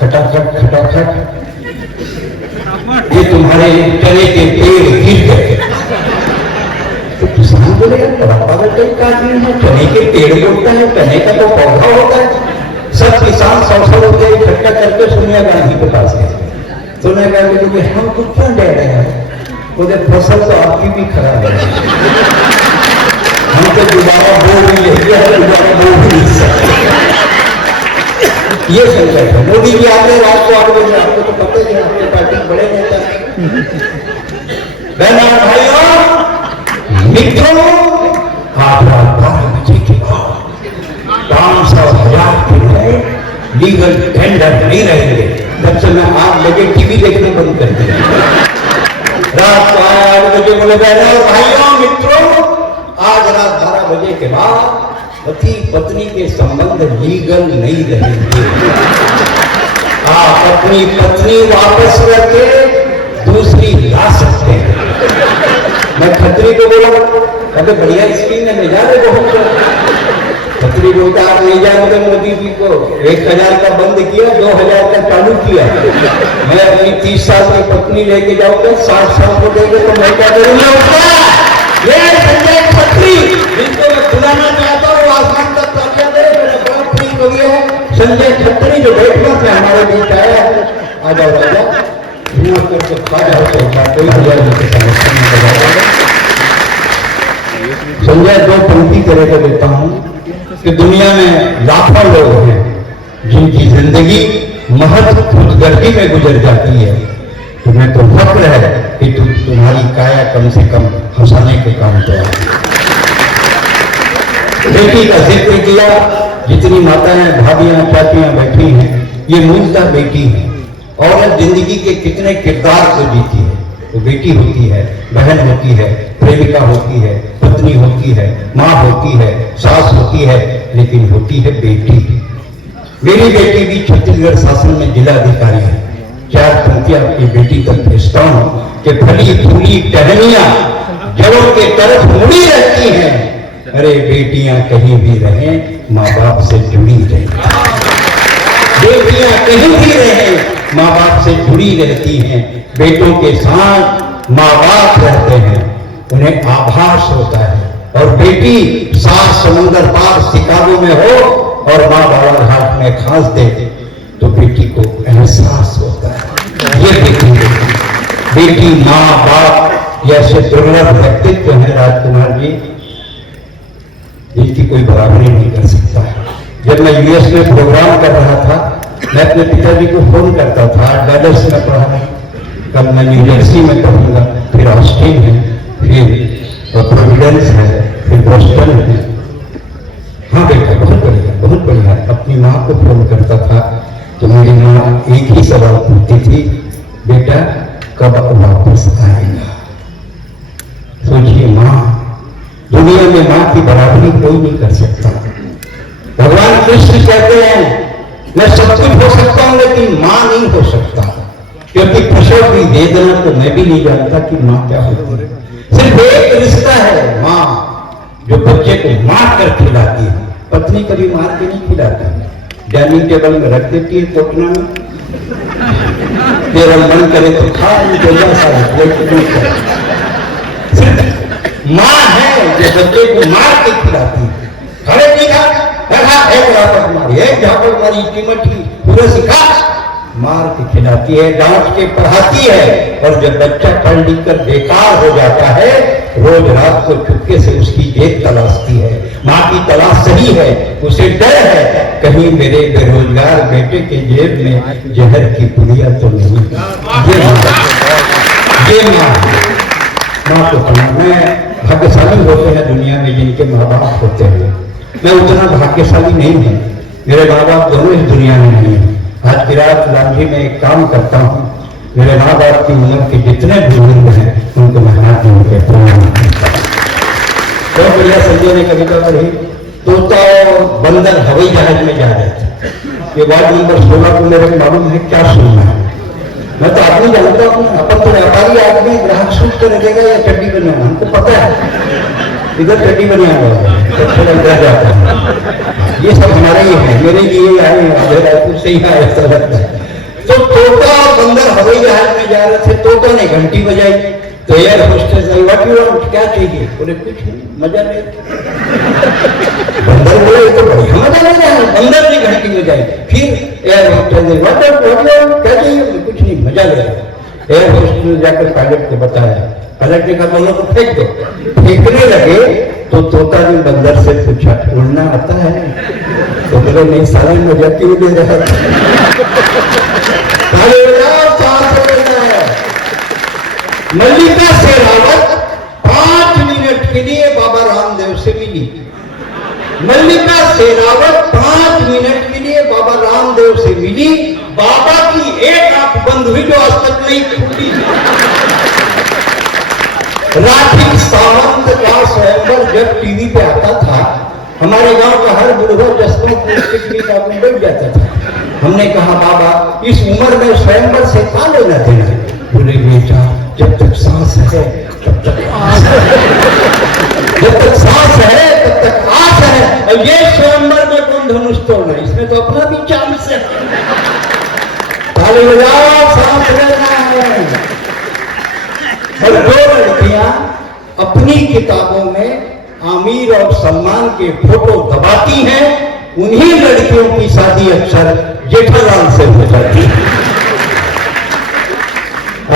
खटाखट खटाखट, ये तुम्हारे चने के पेड़ गिर गए। तो किसान बोले यार बड़ा पागल टाइप का आदमी है, चने के पेड़ बोलता है, चने का तो पौधा होता है। सब किसान सौ होते इकट्ठा करके सोनिया गांधी के पास गए। सोनिया गांधी बोले हम तो क्यों डर रहे हैं, बोले फसल तो आपकी भी खराब है, हम तो दोबारा बो भी लेंगे, दोबारा बो भी नहीं सकते। ये संकट है। मोदी जी आगे रात को 8 बजे, आपको तो पता ही है, आपके पार्टी बड़े नेता बहनों भाइयों मित्रों, आज रात 12 बजे के बाद 500,000 के लिए लीगल टेंडर नहीं रहेंगे। जब से मैं 8 बजे टीवी देखना बंद कर दिया, रात को 8 बजे बोले बहनों भाइयों मित्रों, आज रात 12 बजे के बाद पति पत्नी के संबंध लीगल नहीं रहेंगे। आप अपनी पत्नी वापस करके दूसरी ला सकते हैं। मैं खत्री को बोला अरे बढ़िया स्कीम है, ले जा रहे बहुत। खत्री बोलता आप ले जाओगे मोदी जी को, 1000 का बंद किया, 2000 का चालू किया। मैं अपनी 30 साल की पत्नी लेके जाऊंगा, 60 साल को देंगे तो मैं क्या करूंगा उसका। ये संजय खत्री जिनको मैं बुलाना चाहता हूँ, आसमान तक तालियां दे, मेरा बहुत प्रिय कवि है संजय खत्री जो बैठना से हमारे बीच आया है। आ जाओ राजा, हिम्मत करके खा जाओ, कोई संजय 2 पंक्ति तेरे को देता हूं कि दुनिया में लाखों लोग हैं जिनकी जिंदगी महज खुदगर्जी में गुजर जाती है, तुम्हें तो फक्र है कि तुम्हारी काया कम से कम हंसाने के काम तो आए। बेटी का जिक्र किया, जितनी माताएं भाभियां चाचियां बैठी हैं, ये मूलतः बेटी है। औरत जिंदगी के कितने किरदार को जीती है, वो बेटी होती है, बहन होती है, प्रेमिका होती है, पत्नी होती है, माँ होती है, सास होती है, लेकिन होती है बेटी। मेरी बेटी भी छत्तीसगढ़ शासन में जिला अधिकारी है। 4 पंक्तियां अपनी बेटी तक भेजता हूं कि फली फूली टहनियां जड़ों के तरफ मुड़ी रहती हैं, अरे बेटियां कहीं भी रहें माँ बाप से जुड़ी रहें। बेटियां कहीं भी रहें माँ बाप से जुड़ी रहती हैं, बेटों के साथ माँ बाप रहते हैं, उन्हें आभास होता है। और बेटी 7 समुंदर पार शिकागो में हो और माँ बाबा घाट में खास दे तो बेटी को एहसास होता है। ये बेटी माँ बाप जैसे दुर्लभ व्यक्तित्व है राजकुमार जी, जिनकी कोई बराबरी नहीं कर सकता है। जब मैं यूएस में प्रोग्राम कर रहा था, मैं अपने पिताजी को फोन करता था, डैलस में पढ़ा, कल मैं न्यू जर्सी में पढ़ूंगा, फिर ऑस्टिन है, फिर प्रोविडेंस है, फिर बोस्टन है। हाँ बेटा बहुत बढ़िया बहुत बढ़िया। अपनी माँ को फोन करता था तो मेरी माँ एक ही सवाल पूछती थी, बेटा कब वापस आएगा। सोचिए माँ, दुनिया में माँ की बराबरी कोई नहीं कर सकता। भगवान कृष्ण कहते हैं मैं सब कुछ हो सकता हूं लेकिन मां नहीं हो सकता, क्योंकि प्रसव की वेदना तो मैं भी नहीं जानता कि मां क्या होती है। सिर्फ एक रिश्ता है मां, जो बच्चे को मार कर खिलाती है। पत्नी कभी मार के नहीं खिलाती, डाइनिंग टेबल में रख देती है कोटना में, तेरा मन करे तो खा, मां है जो बच्चे को मार के खिलाती है। खड़े नहीं खा एक झापड़ मारी कीमत ही पूरे सिखा मार के खिलाती है, डांट के पढ़ाती है। और जब बच्चा पढ़ लिख कर बेकार हो जाता है, रोज रात को चुपके से उसकी जेब तलाशती है। माँ की तलाश सही है, उसे डर है कहीं मेरे बेरोजगार बेटे के जेब में जहर की पुड़िया तो नहीं। ये माँ को मैं भाग्यशाली होते हैं दुनिया में जिनके माँ बाप होते हैं। मैं उतना भाग्यशाली नहीं है, मेरे माँ बाप दोनों इस दुनिया में नहीं है। आज की रात लाठी में एक काम करता हूँ, मेरे माँ बाप की उम्र के जितने बुजुर्ग हैं उनको मैं हाथ जोड़ के प्रणाम करता हूँ। बहुत बढ़िया संजय ने कविता पढ़ी, तोता और बंदर हवाई जहाज में जा रहे थे। ये वार्ड नंबर 16 को मेरे को मालूम है क्या सुनना है। मैं तो आदमी जानता हूँ, अपन तो व्यापारी आदमी, ग्राहक सूट तो रखेगा या चड्डी बनाना, हमको पता है इधर चड्डी बनिया जाता है। ये सब हमारा ही है, मेरे लिए आए रायपुर से ही आए ऐसा लगता है। तो तोता और बंदर हवाई जहाज में जा रहे थे, तोता ने घंटी बजाई तो air hostess I, what you want, क्या चाहिए? बोले कुछ नहीं, मजा ले। बंदर बोले तो बढ़िया मजा ले रहा है, बंदर ने घंटी बजाई। फिर एयर होस्टेस ने व्हाट यू वांट, क्या चाहिए? कुछ नहीं, मजा ले रहा है। एयर होस्टेस ने जाकर पायलट को बताया, पायलट ने कहा दोनों को फेंक दो। फेंकने लगे तो तोता ने बंदर से पूछा उड़ना आता है? तो बोले नहीं, सारा मजा क्यों ले रहा है? मल्लिका शेरावत 5 मिनट के लिए बाबा रामदेव से मिली। मल्लिका शेरावत 5 मिनट के लिए बाबा रामदेव से मिली। बाबा की एक आंख बंद हुई जो आज तक नहीं खुली। राखी सावंत का स्वयंवर जब टीवी पे आता था, हमारे गांव का हर बुढ़वा जश्नों को बैठ जाता था। हमने कहा बाबा इस उम्र में स्वयंवर से क्या लेना देना? बोले बेटा जब तक सांस है तब तक आस है, जब तक सांस है तब तक आस है। और ये स्वयंवर में कौन धनुष तोड़ना, इसमें तो अपना भी चांस है। ताली बजाओ, सांस लेना है। और दो लड़कियां अपनी किताबों में आमिर और सलमान के फोटो दबाती हैं, उन्हीं लड़कियों की शादी अक्सर जेठालाल से हो जाती है।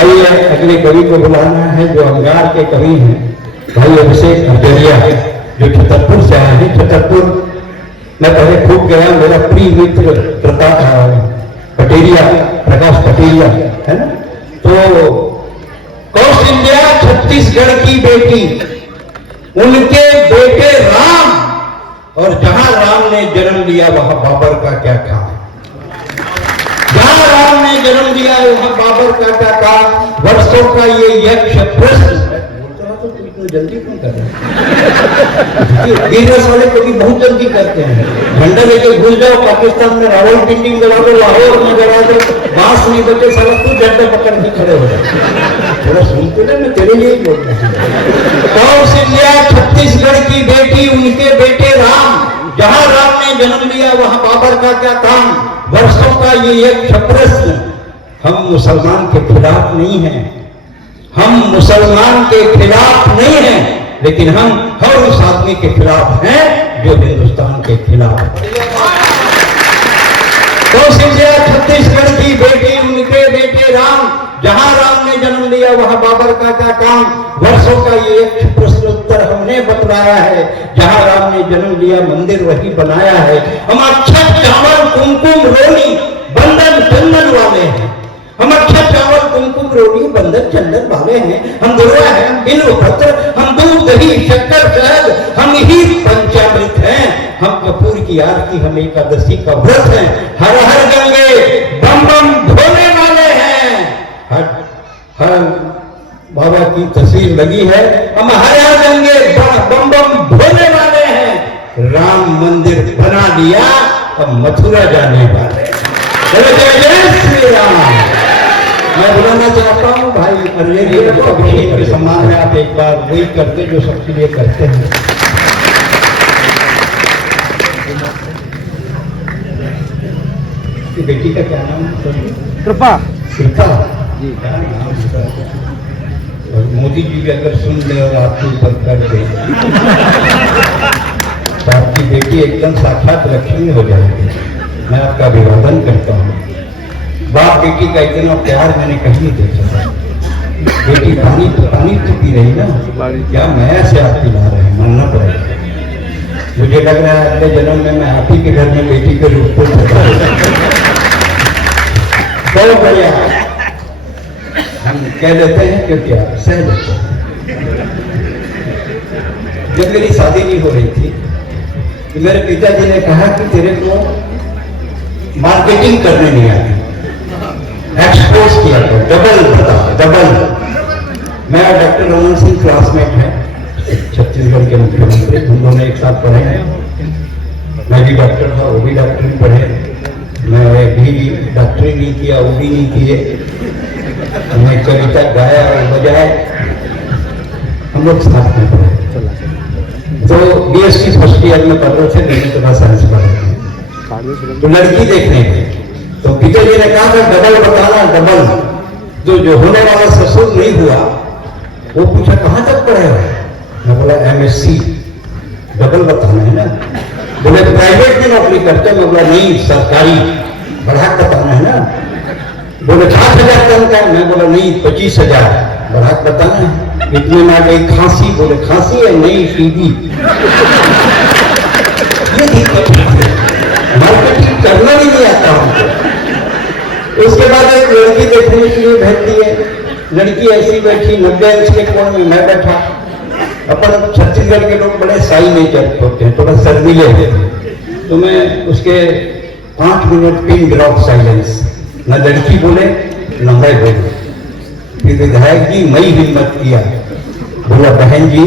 आइए अगले कवि को बुलाना है जो अंगार के कवि हैं, भाई अभिषेक कटरिया है, जो छतरपुर से आए हैं। छतरपुर मैं पहले खूब गया, मेरा प्रिय मित्र पटेरिया, प्रकाश पटेरिया है ना। तो कौशल्या छत्तीसगढ़ की बेटी, उनके बेटे राम, और जहां राम ने जन्म लिया वहां बाबर का क्या काम। जहां राम ने जन्म लिया वहां बाबर का क्या काम। वर्षों का ये यक्ष प्रश्न बोलता रहा, तो इतना जल्दी क्यों कर रहे हैं? गिरस वाले कभी बहुत जल्दी करते हैं। झंडा लेके घुस जाओ पाकिस्तान में, रावलपिंडी में गड़ा दो, लाहौर में गड़ा दो, बांस नहीं बचे, सारा तू झंडा पकड़ के खड़े हो जाए। थोड़ा सुनते ना, मैं तेरे लिए ही बोल रहा हूँ। कौशल्या छत्तीसगढ़ की बेटी, उनके बेटे राम, जहां राम ने जन्म लिया वहां बाबर का क्या काम। वर्षों का ये एक प्रश्न। हम मुसलमान के खिलाफ नहीं हैं, हम मुसलमान के खिलाफ नहीं हैं, लेकिन हम हर उस आदमी के खिलाफ हैं जो हिंदुस्तान के खिलाफ। कौशल्या छत्तीसगढ़ की बेटी, उनके बेटे राम, जहां राम ने जन्म लिया वहां बाबर का क्या काम। वर्षों का ये एक प्रश्न उत्तर हमने बतलाया है। जहां राम ने जन्म लिया मंदिर वही बनाया है। हम अक्षत चावल कुमकुम रोनी बंधन चंदन वाले हैं। हम अक्षत चावल कुमकुम रोनी बंधन चंदन वाले हैं। हम दुर्वा है, हम बिल्व पत्र, हम दूध दही शक्कर शहद, हम ही पंचामृत हैं। हम कपूर की आरती, हम एकादशी का व्रत है। हर हर गंगे बम बम भोले वाले हैं। हर बाबा की तस्वीर लगी है। हम हर हर गंगे बम बम भोले वाले हैं। राम मंदिर बना लिया, अब मथुरा जाने वाले। जय जय श्री राम। मैं बुलाना चाहता हूँ भाई अभिषेक के सम्मान में आप एक बार वही करते जो सबके लिए करते हैं। बेटी का क्या नाम है? कृपा। कृपा जी। और मोदी जी भी अगर सुन ले और आपके ऊपर कर दे तो आपकी बेटी एकदम साक्षात लक्ष्मी हो जाएगी। मैं आपका अभिवादन करता हूँ। बाप बेटी का इतना प्यार मैंने कहीं नहीं देखा। बेटी पानी तो पी रही ना, क्या मैं से आप पिला रहे हैं, मानना पड़ेगा। मुझे लग रहा है अगले जन्म में मैं आप ही के घर में बेटी के रूप में बहुत बढ़िया हम कह लेते हैं क्योंकि आप सह लेते हैं। जब मेरी शादी नहीं हो रही थी तो मेरे पिताजी ने कहा कि तेरे को मार्केटिंग करने नहीं आती, एक्सपोज किया तो डबल बता डबल। मैं डॉक्टर रमन सिंह क्लासमेट है, छत्तीसगढ़ के मुख्यमंत्री, हम दोनों एक साथ पढ़े हैं। मैं भी डॉक्टर था, वो भी डॉक्टरी पढ़े। मैं भी डॉक्टरी नहीं किया, वो भी नहीं किए। हमने कविता गाया और बजाया, हम लोग साथ में पढ़े। तो बीएससी फर्स्ट ईयर में पढ़ रहे थे, मैंने थोड़ा साइंस पढ़ा। तो लड़की देखने गए, तो पिताजी ने कहा था डबल बताना, डबल। जो होने वाला ससुर नहीं हुआ वो पूछा कहां तक पढ़े हो? मैं बोला MSc। डबल बताना है ना। बोले प्राइवेट में नौकरी करते? मैं बोला नहीं, सरकारी। बढ़ा बताना है ना। बोले 60,000 कम का? मैं बोला नहीं, 25,000। बढ़ा बताना है। इतने में आ गई खांसी। बोले खांसी है नहीं, टीबी। ये दिक्कत है, मार्केटिंग करना भी नहीं आता हमको। उसके बाद एक लड़की देखने के लिए भेजती है। लड़की ऐसी बैठी 90 इंच के कोण में, मैं बैठा। अपन छत्तीसगढ़ के लोग बड़े साई नेचर होते हैं, थोड़ा शर्मीले होते हैं। तो मैं उसके 5 मिनट पिन ड्रॉप साइलेंस। न लड़की बोले न मैं बोले। फिर विधायक जी मई हिम्मत किया, बोला बहन जी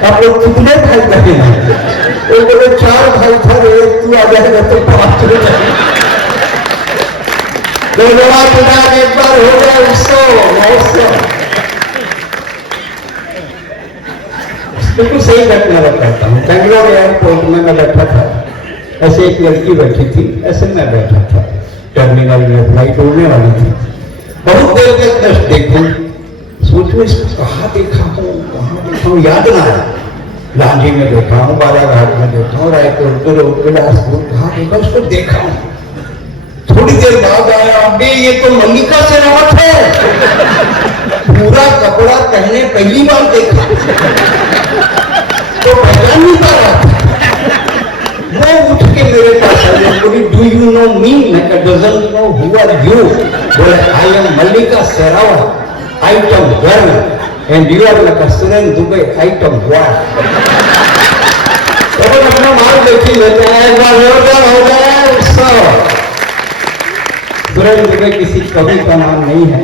आप लोग कितने भाई बहन हैं? वो बोले 4 भाई था रे, तू आ जाएगा तो 5 हो जाएगा। एक बार हो गया उत्सव। बिल्कुल सही घटना बताता हूँ। बेंगलोर एयरपोर्ट में मैं बैठा था, ऐसे एक लड़की बैठी थी, ऐसे मैं बैठा था। टर्मिनल में फ्लाइट उड़ने वाली थी। बहुत देर तक बस देखूं, सोचो इसको कहाँ देखा हूँ, याद ना आया। लांजी में देखा हूँ, बालाघाट में देखा हूँ, रायपुर, बिलासपुर, कहाँ देखा उसको देखा हूँ। थोड़ी देर बाद आया, अबे ये तो मल्लिका शेरावत है। पूरा कपड़ा पहने पहली बार देखा तो पहचान नहीं पा रहा था। वो उठ के मेरे पास बोली डू यू नो मी? मैं कहा doesn't know who are you? बोले I am Mallika Sherawat, item girl, and you are like Suren Dubey, item boy. तो अपना माल देखी लेते हैं, एक बार हो गया उत्सव। सुरेन दुबे किसी कवि का नाम नहीं है,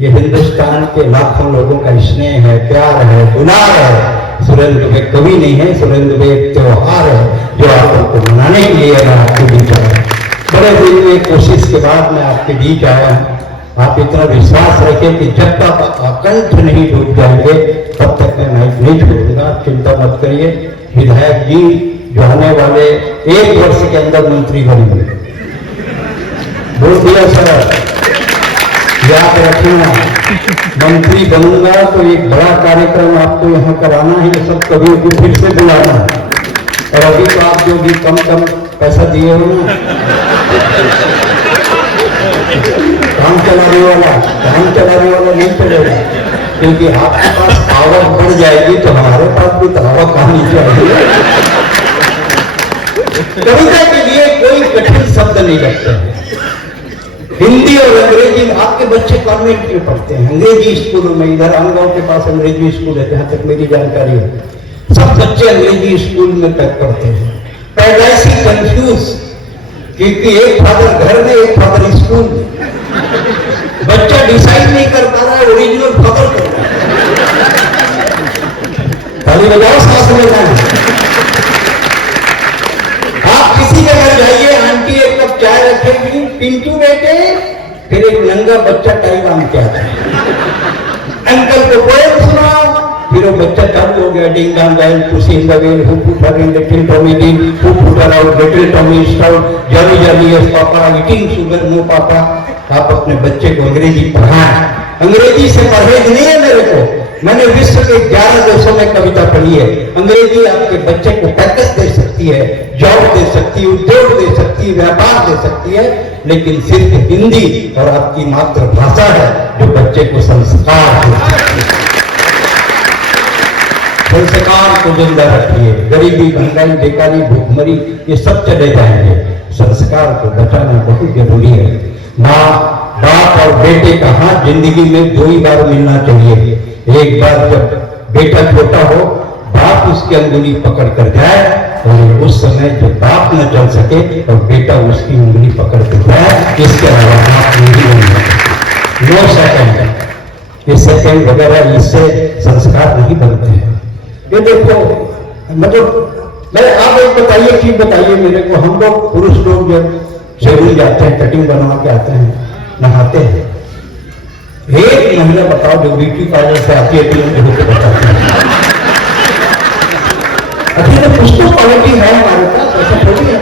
ये हिंदुस्तान के लाखों लोगों का स्नेह है, प्यार है, दुलार है। सुरेन दुबे कवि नहीं है, सुरेन दुबे एक त्योहार है जो आप लोग को मनाने के लिए मैं आपके बीच आया। बड़े दिन में कोशिश के बाद मैं आपके बीच आया हूँ। आप इतना विश्वास रखें कि जब तक अकंठ नहीं डूब जाएंगे तब तक मैं माइक नहीं छोड़ूंगा। चिंता मत करिए। विधायक जी जो आने वाले 1 वर्ष के अंदर मंत्री बनेंगे, बोल दिया सर, याद रखना। मंत्री बनूंगा तो एक बड़ा कार्यक्रम आपको यहाँ कराना है, ये सब कभी भी फिर से बुलाना है। और अभी तो आप जो भी कम पैसा दिए हो ना, काम चलाने वाला नहीं चलेगा, क्योंकि आपके पास आवक बढ़ जाएगी तो हमारे पास भी तो आवक आनी चाहिए। कविता के लिए कोई कठिन शब्द नहीं लगते हैं। हिंदी और अंग्रेजी में आपके बच्चे कॉन्वेंट में पढ़ते हैं, अंग्रेजी स्कूलों में। इधर आमगांव के पास अंग्रेजी स्कूल है, जहां तक मेरी जानकारी है। सब बच्चे अंग्रेजी स्कूल में पढ़ते हैं। पैदाइशी कंफ्यूज, क्योंकि एक फादर घर में, एक फादर स्कूल में। बच्चा डिसाइड नहीं कर पा रहा है ओरिजिनल फादर को। ताली बजाओ, सांस लेना है। आप किसी के घर जाइए, आंटी एक कप चाय रखेगी, पिंटू बेटे, फिर एक नंगा बच्चा टाई बांध के आता है, अंकल को पोएम सुनाओ, फिर वो बच्चा चालू हो गया, ding dong bell, pussy in the well, who put her in little Tommy Din, who put her out, little Tommy Stout, jolly jolly yes papa, eating sugar no papa. आप अपने बच्चे को अंग्रेजी पढ़ाएं। अंग्रेजी से परहेज नहीं है मेरे को। मैंने विश्व के 11 देशों में कविता पढ़ी है। अंग्रेजी आपके बच्चे को पैकेज दे सकती है, जॉब दे सकती है, उद्योग दे सकती है, व्यापार दे सकती है, लेकिन सिर्फ हिंदी और आपकी मातृभाषा है जो बच्चे को संस्कार दे सकती है। संस्कार को जिंदा रखिए। गरीबी, महंगाई, बेकारी, भूखमरी ये सब चले जाएंगे। संस्कार को बचाना बहुत जरूरी है। माँ बाप और बेटे का हाथ जिंदगी में 2 ही बार मिलना चाहिए। एक बार जब बेटा छोटा हो, बाप उसकी अंगुली पकड़ कर जाए, और उस समय जब बाप न चल सके और बेटा उसकी उंगली पकड़ कर जाए, इसके अलावा बाप नहीं बनता। 9 सेकंड, ये सेकंड वगैरह, इससे संस्कार नहीं बनते हैं। ये देखो, मतलब मैं आप एक बताइए, चीज बताइए मेरे को। हम लोग पुरुष लोग जब सैलून जाते हैं, कटिंग बनवा के आते हैं, नहाते हैं, एक महिला बताओ जो ब्यूटी पार्लर से आती है, होकर बताती है। अभी तो कुछ तो क्वालिटी है हमारे पास, ऐसा थोड़ी है।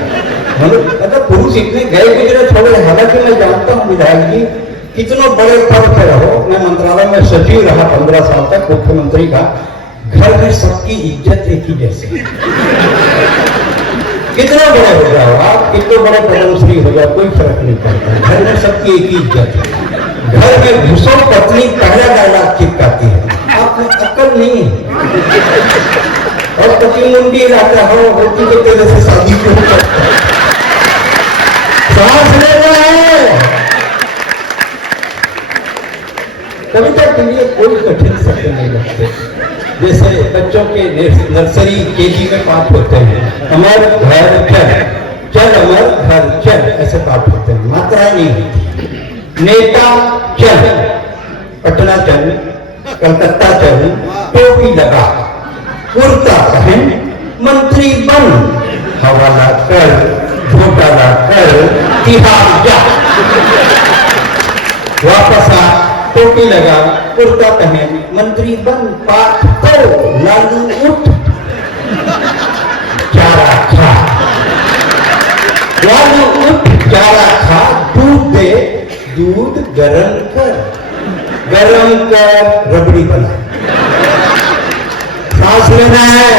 मतलब पुरुष इतने गए गुजरे थोड़े, हालांकि मैं जानता हूँ विधायक जी कितनों बड़े पद पे रहो, मैं मंत्रालय में सचिव रहा 15 साल तक, मुख्यमंत्री का, घर में सबकी इज्जत एक ही जैसी। कितना बड़े हो जाओ आप, कितने बड़े पद्मश्री हो जाओ, कोई फर्क नहीं पड़ता, घर में सबकी एक ही इज्जत है। घर में घुसो पत्नी पहला डायलॉग चिपकाती है, आप में अक्ल नहीं है, और पति मुंडी लाता हो होती तो तेरे से शादी क्यों करता है? सांस लेना है। कविता के लिए कोई कठिन शब्द नहीं लगते, जैसे बच्चों के नर्सरी केजी में पाठ होते हैं, अमर घर चल, चल अमर घर चल, ऐसे पाठ होते हैं, मात्राएं नहीं होती। नेता चल, पटना चल, कलकत्ता चल, टोपी लगा, कुर्ता पहन, मंत्री बन, हवाला कर, घोटाला कर, तिहाड़ जा, वापस आ, टोपी लगा, कुर्ता पहन, मंत्री बन, पाठ तो लालू उठ, चारा खा, लालू उठ, चारा खा, दूध दे, दूध गरम कर, रबड़ी बना। सांस लेना है,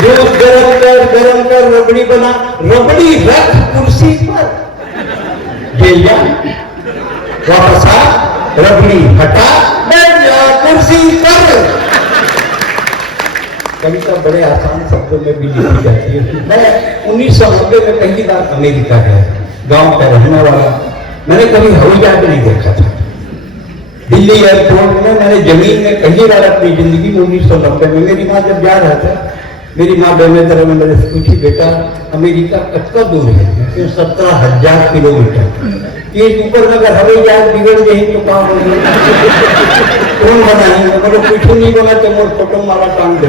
दूध गरम कर रबड़ी बना, रबड़ी रख कुर्सी पर, जेल जा, वापस आ, रबड़ी हटा, बैठ जा कुर्सी पर। कविता बड़े आसान शब्दों में भी लिखी जाती है। मैं 1990 में पहली बार अमेरिका गया, गांव का रहने वाला, मैंने कभी हवाई जहाज नहीं देखा था। दिल्ली एयरपोर्ट में मैंने जमीन में पहली बार अपनी जिंदगी में 1990 में, मेरी माँ जब जा रहा था, मेरी माँ बेमेतर में मेरे से पूछी, बेटा अमेरिका कतका दूर है? 17,000 किलोमीटर। ये ऊपर में अगर हवाई जहाज बिगड़ गई तो काम हो गया, कौन बनाएंगे? बोलो कुछ नहीं बना तो मोर फोटो मारा काम दे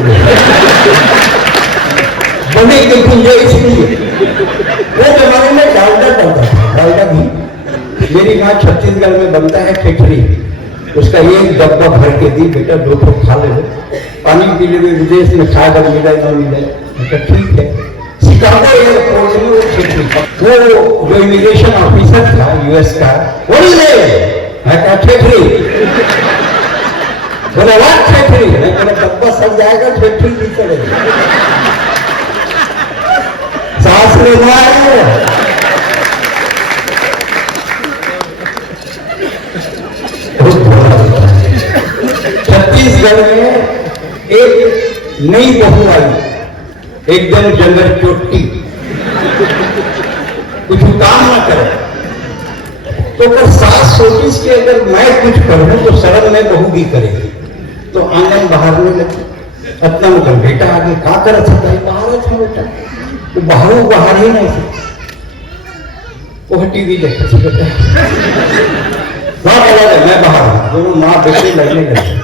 बने की गुंजाइश नहीं। वो जमाने में डालडा चलता था, डालडा भी। मेरी माँ छत्तीसगढ़ में बनता है खिचड़ी, उसका एक डब्बा भर के दी, बेटा 2 ठो खा ले, पानी पी ले, विदेश में खा कर मिला ना मिले, ठीक है। शिकागो एयरपोर्ट में वो जो इमिग्रेशन ऑफिसर था यूएस का, वो ले मैं कहा ठेठरी, बोले वाट ठेठरी, मैं बोला डब्बा सड़ जाएगा, ठेठरी नहीं चलेगी। सांस लेना है, छत्तीसगढ़ में एक नई बहू आई, एकदम जंगल चोटी, कुछ काम ना करे तो अगर सास सोची कि अगर मैं कुछ करूं तो शरण में बहू भी करेगी, तो आंगन बहारने लगी। अपना मतलब बेटा आगे का कर सकता है, बाहर था बेटा, तो बाहरों बाहर ही नहीं सकता, वो टीवी देखता था बेटा, वहां बोला मैं बाहर हूं, दोनों माँ बेटे लड़ने लगे।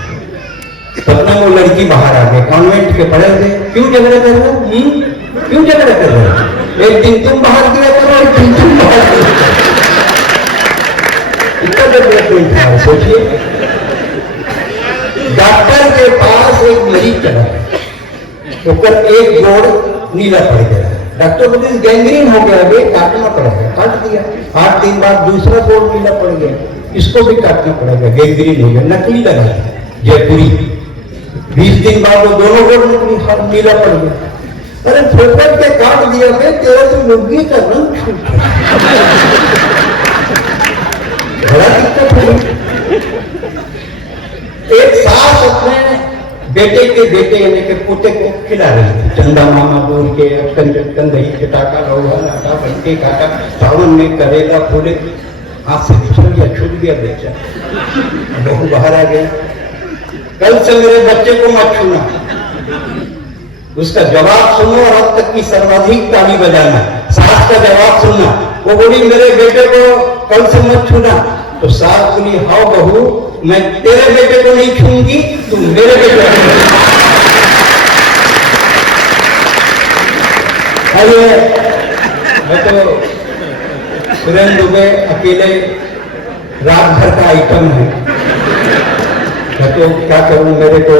पटना में लड़की बाहर आ गए, कॉन्वेंट के पढ़े थे, क्यों झगड़ा कर रहे हो? क्यों झगड़ा कर रहे हो? एक दिन तुम बाहर गिरा करो, एक दिन तुम बाहर गिरा। इतना डेवलपमेंट था, सोचिए। डॉक्टर के पास एक मरीज चला, तो कर एक जोड़ नीला पड़ गया, डॉक्टर बोले गैंग्रीन हो गया, अभी काटना पड़ेगा, काट दिया। 8 दिन बाद दूसरा जोड़ नीला पड़ गया, इसको भी काटना पड़ेगा, गैंग्रीन हो गया, नकली लगा जयपुरी। 20 दिन बाद वो दोनों जोड़ नीला पड़ गया। अरे फोकट के काट दिया गया, तेरा तो मुर्गी का रंग छूट गया, बड़ा दिक्कत है। एक सास अपने बेटे के बेटे यानी के पोते को खिला रही थी, चंदा मामा बोल के, अटकन दही चटाका, लोहा लाटा, बनके काटा, सावन में करेगा फूले, हाथ से फिसल गया, छूट गया बेचा, बहू बाहर आ गया, कल से मेरे बच्चे को मत छूना। उसका जवाब सुनो और अब तक की सर्वाधिक ताली बजाना, सास का जवाब सुनना। वो बोली मेरे बेटे को कल से मत छूना, तो सास बोली हाँ बहू, मैं तेरे बेटे को नहीं छूंगी, तुम मेरे बेटे को। अरे मैं तो सुरेंद्र दुबे अकेले रात भर का आइटम है, मैं तो क्या करूं, मेरे को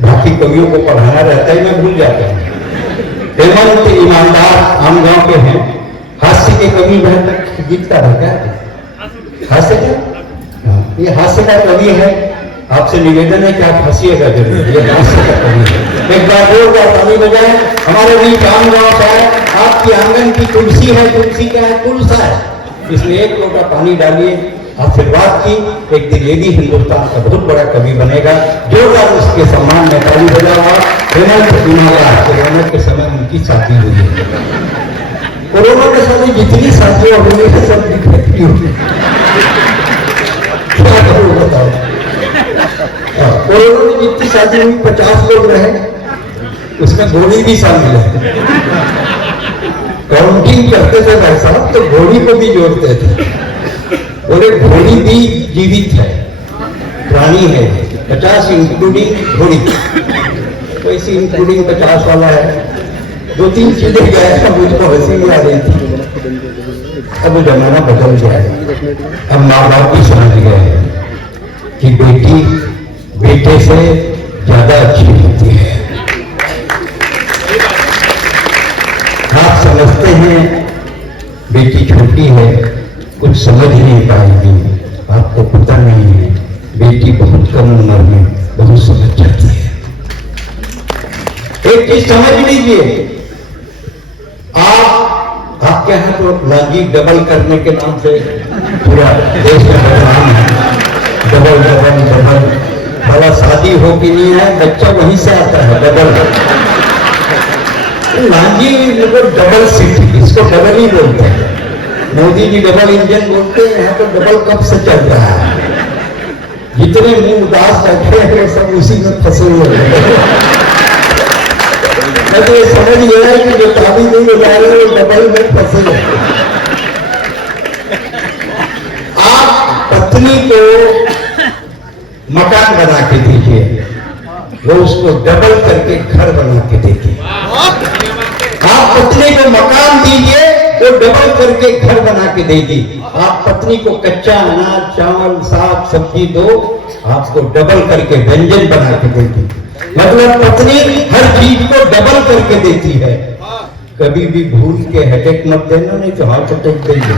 बाकी कवियों को पढ़ाना रहता है, मैं भूल जाता हूं। हेमंत ईमानदार आम गांव के हैं, हास्य के कवि वह तक गीत का रहता है। हास्य क्या? ये हास्य का कवि है। आपसे निवेदन है कि आप हंसिएगा जरूर, ये हास्य का कवि है। एक बार जोरदार ताली बजाएं। हमारे बीच आम गांव का है, आपकी आंगन की तुलसी है, तुलसी क्या है? तुलसा है। इसमें एक लोटा पानी डालिए, आशीर्वाद की, एक दिन ये भी हिंदुस्तान का बहुत बड़ा कवि बनेगा। जोरदार उसके सम्मान में ताली बजाओ। हेमंत ईमानदार कोरोना के समय उनकी शादी हुई है। कोरोना के समय जितनी शादियां हुई है सब दिखती हुई, क्या करूं बताओ। कोरोना में जितनी शादी हुई 50 लोग रहे, उसमें घोड़ी भी शामिल है। काउंटिंग करते थे भाई साहब तो घोड़ी को भी जोड़ते थे, और एक घोड़ी भी जीवित है, प्राणी है। 50 इंक्लूडिंग घोड़ी, तो इसी इंक्लूडिंग 50 वाला है। 2-3 चीजें गए हैं, मुझको हंसी नहीं आ रही थी। अब वो जमाना बदल गया है। अब माँ बाप भी समझ गए हैं कि बेटी बेटे से ज्यादा अच्छी होती है। आप समझते हैं बेटी छोटी है, कुछ समझ नहीं पाएगी, आपको पता नहीं है बेटी बहुत कम उम्र में बहुत समझ जाती है। एक चीज समझ लीजिए, आपके यहां तो लांजी डबल करने के नाम से पूरा देश में बदनाम है। डबल डबल डबल, भला शादी हो कि नहीं है, बच्चा वहीं से आता है डबल। लांजी मतलब डबल सीट, इसको डबल ही बोलते हैं। मोदी जी डबल इंजन बोलते हैं, यहाँ तो डबल कब से चल रहा है। जितने मुंह उदास बैठे हैं सब उसी में फंसे हुए हैं। मैं तो ये समझ गया कि जो शादी नहीं बजा रहे वो डबल में फंसे हैं। आप पत्नी को मकान बना के दीजिए, वो उसको डबल करके घर बना के देगी। आप पत्नी को मकान दीजिए, वो डबल करके घर बना के देगी। आप पत्नी को कच्चा अनाज चावल साग सब्जी दो, आपको डबल करके व्यंजन बना के देगी। मतलब पत्नी हर चीज को डबल करके देती है। कभी भी भूल के हेडेक मत देना, नहीं तो हार्ट अटैक देंगे।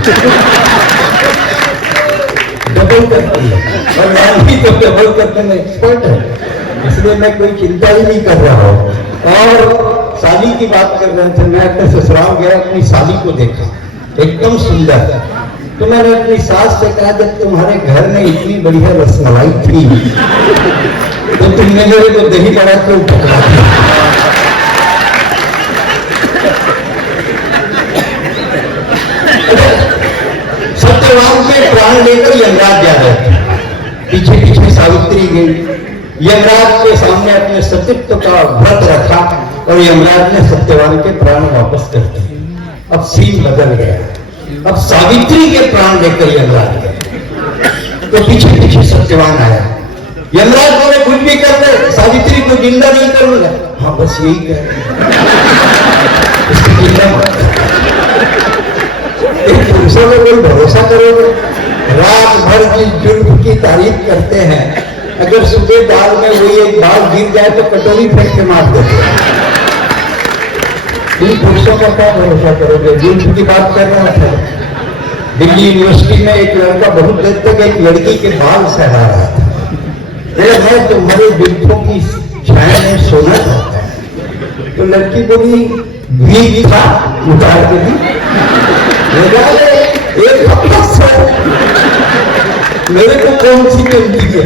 डबल करती है, और नानी तो डबल करने में एक्सपर्ट है, इसलिए मैं कोई चिंता ही नहीं कर रहा हूं। और साली की बात कर रहे थे, मैं अपने ससुराल गया, अपनी साली को देखा, एकदम सुंदर। तो मैंने अपनी सास से कहा जब तुम्हारे घर में इतनी बढ़िया रसमलाई थी तो तुमने मेरे को दही बड़ा क्यों पकड़ा? सत्यवान के प्राण लेकर यमराज जा रहे थे, पीछे पीछे सावित्री गई। यमराज के सामने अपने सतीत्व का व्रत रखा और यमराज ने सत्यवान के प्राण वापस कर दिए। अब सीन बदल गया, अब सावित्री के प्राण लेकर यमराज गए, तो पीछे पीछे सत्यवान आया। यमराज बोले कुछ भी कर दे, सावित्री को जिंदा नहीं करूंगा। हाँ बस यही कह पुरुषों में कोई भरोसा करोगे? रात भर जिस जुल्म की तारीफ करते हैं, अगर सुबह दाल में वही एक बाल गिर जाए तो कटोरी फेंक के मार देते हैं। इन पुरुषों का क्या भरोसा करोगे? जुल्म की बात कर रहा था, दिल्ली यूनिवर्सिटी में एक लड़का बहुत देर तक एक लड़की के बाल सहला रहा था। मैं तुम्हारे जुल्फों की छाया में सोना चाहता है। तो लड़की बोली भी था, उतार के दी, एक हफ्ता से मेरे को कौन सी मिलती है?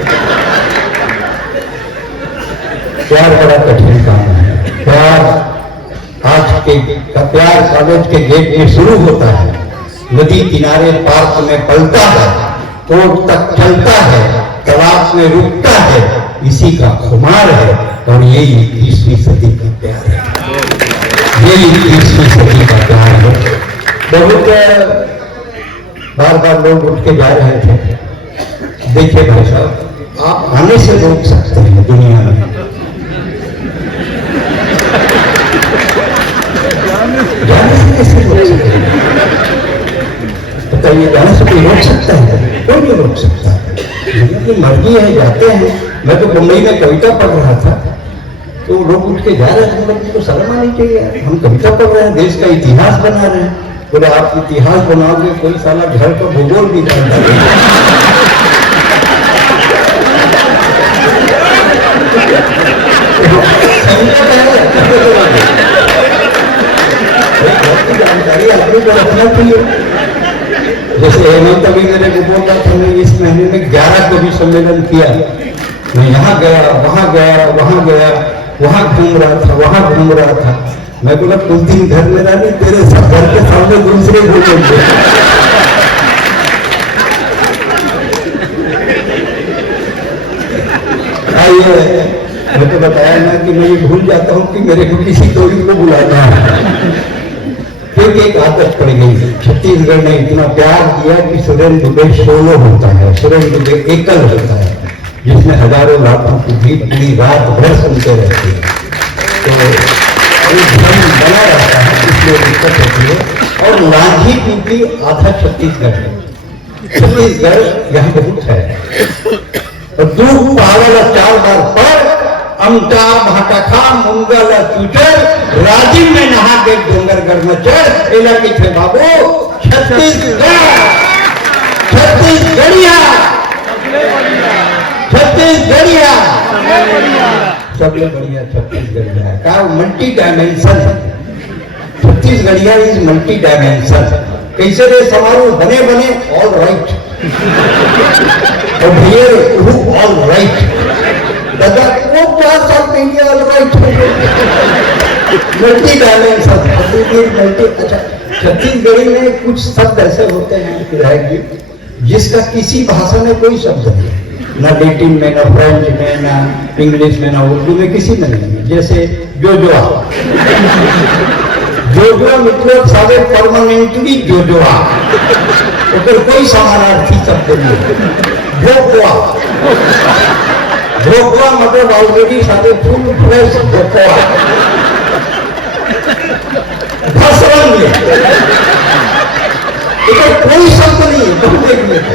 प्यार बड़ा कठिन काम है। प्यार आज के प्यार कॉलेज के गेट में शुरू होता है, नदी किनारे पार्क में पलता है, कोर्ट तक चलता है, तालाब में रुकता है, इसी का खुमार है। और यही 21वीं सदी का प्यार है, यही 21वीं सदी का प्यार है। बहुत बार बार लोग उठ के जा रहे थे। देखिए भाई साहब, आप आने से रोक सकते हैं दुनिया में, जाने से कैसे रोक सकते हैं? बताइए, जाने से कोई रोक सकता है? कोई नहीं रोक सकता, उनकी मर्जी है, जाते हैं। मैं तो मुंबई में कविता पढ़ रहा था, तो लोग उठ के जा रहे थे, मतलब तो शर्म आनी चाहिए यार, हम कविता पढ़ रहे हैं, देश का इतिहास बना रहे हैं। बोले आप इतिहास बनाओगे, कोई साला घर का भूगोल भी जानता है। जानकारी आदमी को रखना चाहिए। जैसे हेमंत अभी मेरे को बोला था, हमने इस महीने में 11 कवि सम्मेलन किया। मैं यहाँ गया, वहां गया, वहां गया, वहां घूम रहा था, वहां घूम रहा था। मैं बोला कुछ दिन घर में रहा नहीं, तेरे सब घर के सामने दूसरे घूमेंगे। मैं तो बताया ना कि मैं ये भूल जाता हूँ कि मेरे को किसी कवि को बुलाना है, क्योंकि एक आदत पड़ गई। छत्तीसगढ़ ने इतना प्यार दिया कि सुरेंद्र दुबे सोलो होता है, सुरेंद्र दुबे एकल होता है, जिसमें हजारों लाखों की भीड़ पूरी रात भर सुनते रहती है। तो धर्म बना रहता है, इसलिए दिक्कत होती है। और लांझी क्योंकि आधा छत्तीसगढ़ है, छत्तीसगढ़ यहाँ बहुत है। और दूध पावल 4 बार पर अमटा भाटा मुंगल चूचर राजीव में नहा के डोंगरगढ़ में चढ़ एला के थे बाबू छत्तीसगढ़, छत्तीसगढ़िया, छत्तीसगढ़िया, सबसे बढ़िया छत्तीसगढ़िया है। का multi dimension, Chhattisgarhiya is multi dimension. कैसे रे समारोह बने बने ऑल राइट, और भैया ऑल राइट दादा वो 4 साल पहले all right multi dimension multi. अच्छा, छत्तीसगढ़ी में कुछ शब्द ऐसे होते हैं विधायक जी, जिसका किसी भाषा में कोई शब्द नहीं, ना लैटिन में, ना फ्रेंच में, ना इंग्लिश में, ना उर्दू में, किसी में नहीं। जैसे जोजोआ, जोजोआ मतलब सारे परमानेंटली जोजोआ, तो कोई समानार्थी शब्द नहीं। भोकवा, भोकवा मतलब ऑलरेडी सारे फुल फ्रेश भोकवा। भसवन में तो कोई शब्द नहीं है, तुम देख लेते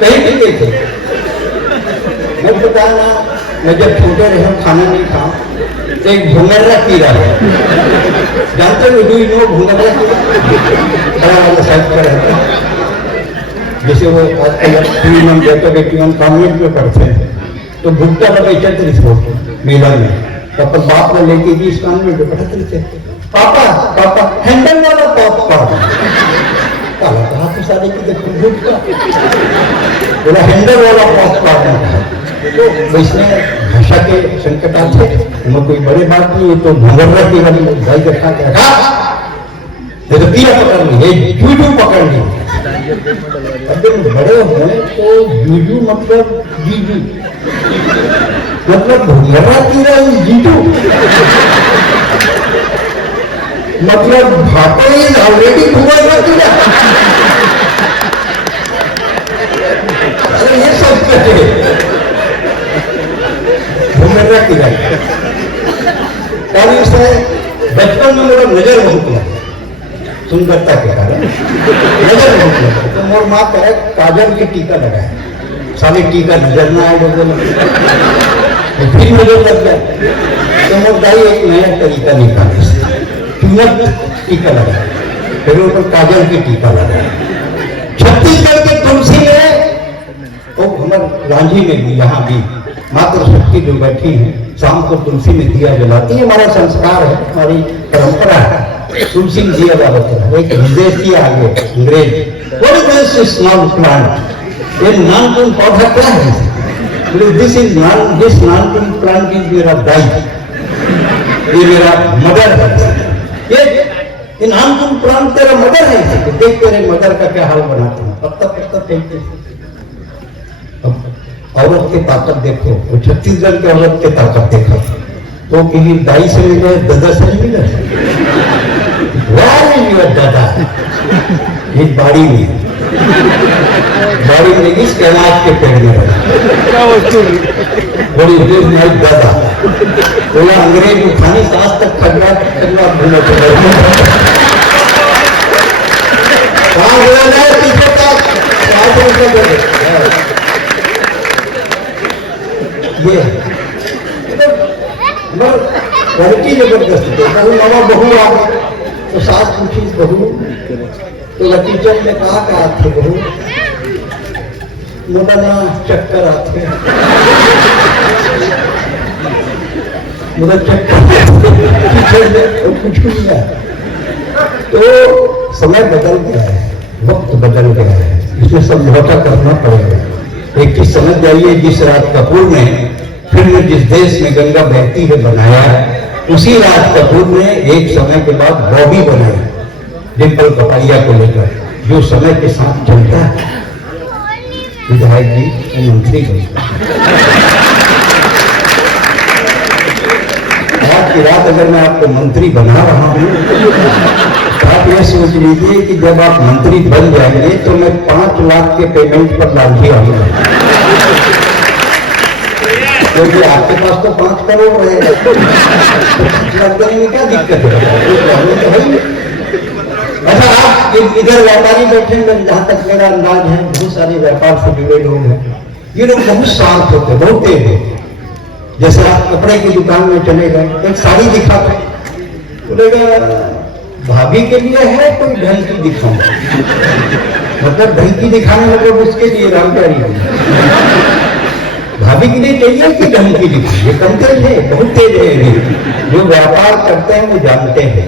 कहीं भी देखे। मैं बताया ना, मैं जब छोटे रहे खाना नहीं खाऊं तो एक भुंगर्रा कीड़ा है, जानते हो डू यू नो भुंगर्रा कीड़ा? बड़ा वाला साइड का रहता है, जैसे वो आजकल प्रीमियम देते बेटियों कॉन्वेंट में पढ़ते हैं, तो भुगता लगे चंद्र इसको मेला में, तो अपन बाप ने लेके भी इस कॉन्वेंट में पढ़ते थे। पापा पापा हैंडल वाला पॉपकॉर्न, काला कहा तो सारे की देखो भुगता, बोला हैंडल वाला पॉपकॉर्न है। तो वैष्णव भाषा के संकट आते, उनमें कोई बड़े बात नहीं है। तो भंगर्रा की वाली भाई देखा क्या कहा, ये तो पिया पकड़ ली, ये जूजू पकड़ ली। अगर बड़े हुए तो जूजू मतलब जीजू, मतलब भंगर्रा कीड़ा जीजू, मतलब भाटो इज ऑलरेडी भंगर्रा कीड़ा। अरे ये सब कटे भंगर्रा कीड़ा। कारण से बचपन में मेरा नजर बहुत लगा, सुंदरता के कारण नजर बहुत लगा, तो मोर माँ करे काजल के टीका लगाए, सारे टीका नजर ना आए लोगों में, तो फिर नजर लग गया। तो मोर दाई एक नया तरीका निकाले, चुनक टीका लगाए, फिर ऊपर काजल के टीका लगाए। छत्तीसगढ़ के तुलसी में, वो हमारे लांझी में भी, यहाँ भी मातृ शक्ति जो बैठी है, शाम को तुलसी में दिया जलाती है। हमारा संस्कार है, हमारी परंपरा है। तुलसी में दिया जलाता है। एक विदेशी आ गए अंग्रेज, स्मॉल प्लांट, ये नॉन पौधा क्या है? This is non, this non plant is मेरा दाई, ये मेरा मदर है, ये नॉन प्लांट तेरा मदर है। देख तेरे मदर का क्या हाल बनाते हैं, पत्ता पत्ता फेंकते। औरत की ताकत देखो, वो छत्तीसगढ़ की औरत की ताकत देखो, तो किसी दाई से मिले, दादा से नहीं मिले, दादा इस बाड़ी में, बाड़ी में इस कैलाश के पेड़ में बड़ी देर में दादा बोला अंग्रेज उठानी सांस तक खगड़ा खगड़ा भूलो ये लड़की जबरदस्त थे। बहू नवा बहू आ गई तो सास पूछी बहू तो लकीचंद ने कहा थे बहू मोटा ना चक्कर आते मुझे चक्कर कुछ नहीं है। तो समय बदल गया है, वक्त बदल गया है, इसमें समझौता करना पड़ेगा। एक चीज समझ जाइए, जिस राज कपूर ने फिल्म जिस देश में गंगा बहती है बनाया है, उसी राज कपूर ने एक समय के बाद बॉबी बनाई डिम्पल कपाड़िया को लेकर, जो समय के साथ चलता है। विधायक जी मंत्री बन आज की रात अगर मैं आपको मंत्री बना रहा हूं तो आप ये सोच लीजिए कि जब आप मंत्री बन जाएंगे तो मैं 5 लाख के पेमेंट पर लाठी आऊंगा, क्योंकि आपके पास तो 5 करोड़ रहेगा। तो 5 लाख देने में क्या दिक्कत है? अच्छा, आप इधर व्यापारी बैठे हैं, जहां तक मेरा अंदाज है बहुत सारे व्यापार से जुड़े लोग हैं। ये लोग बहुत शांत होते, बहुत तेज होते। जैसे आप कपड़े की दुकान में चले गए, एक साड़ी दिखाते बोलेगा भाभी के लिए है कोई ढंग की दिखाऊं, मतलब ढंग की दिखाने मतलब उसके लिए रामचारी भाभी के लिए चाहिए कि ढंग की दिखाऊं। ये कम तेज है, बहुत तेज है। जो व्यापार करते हैं वो जानते हैं।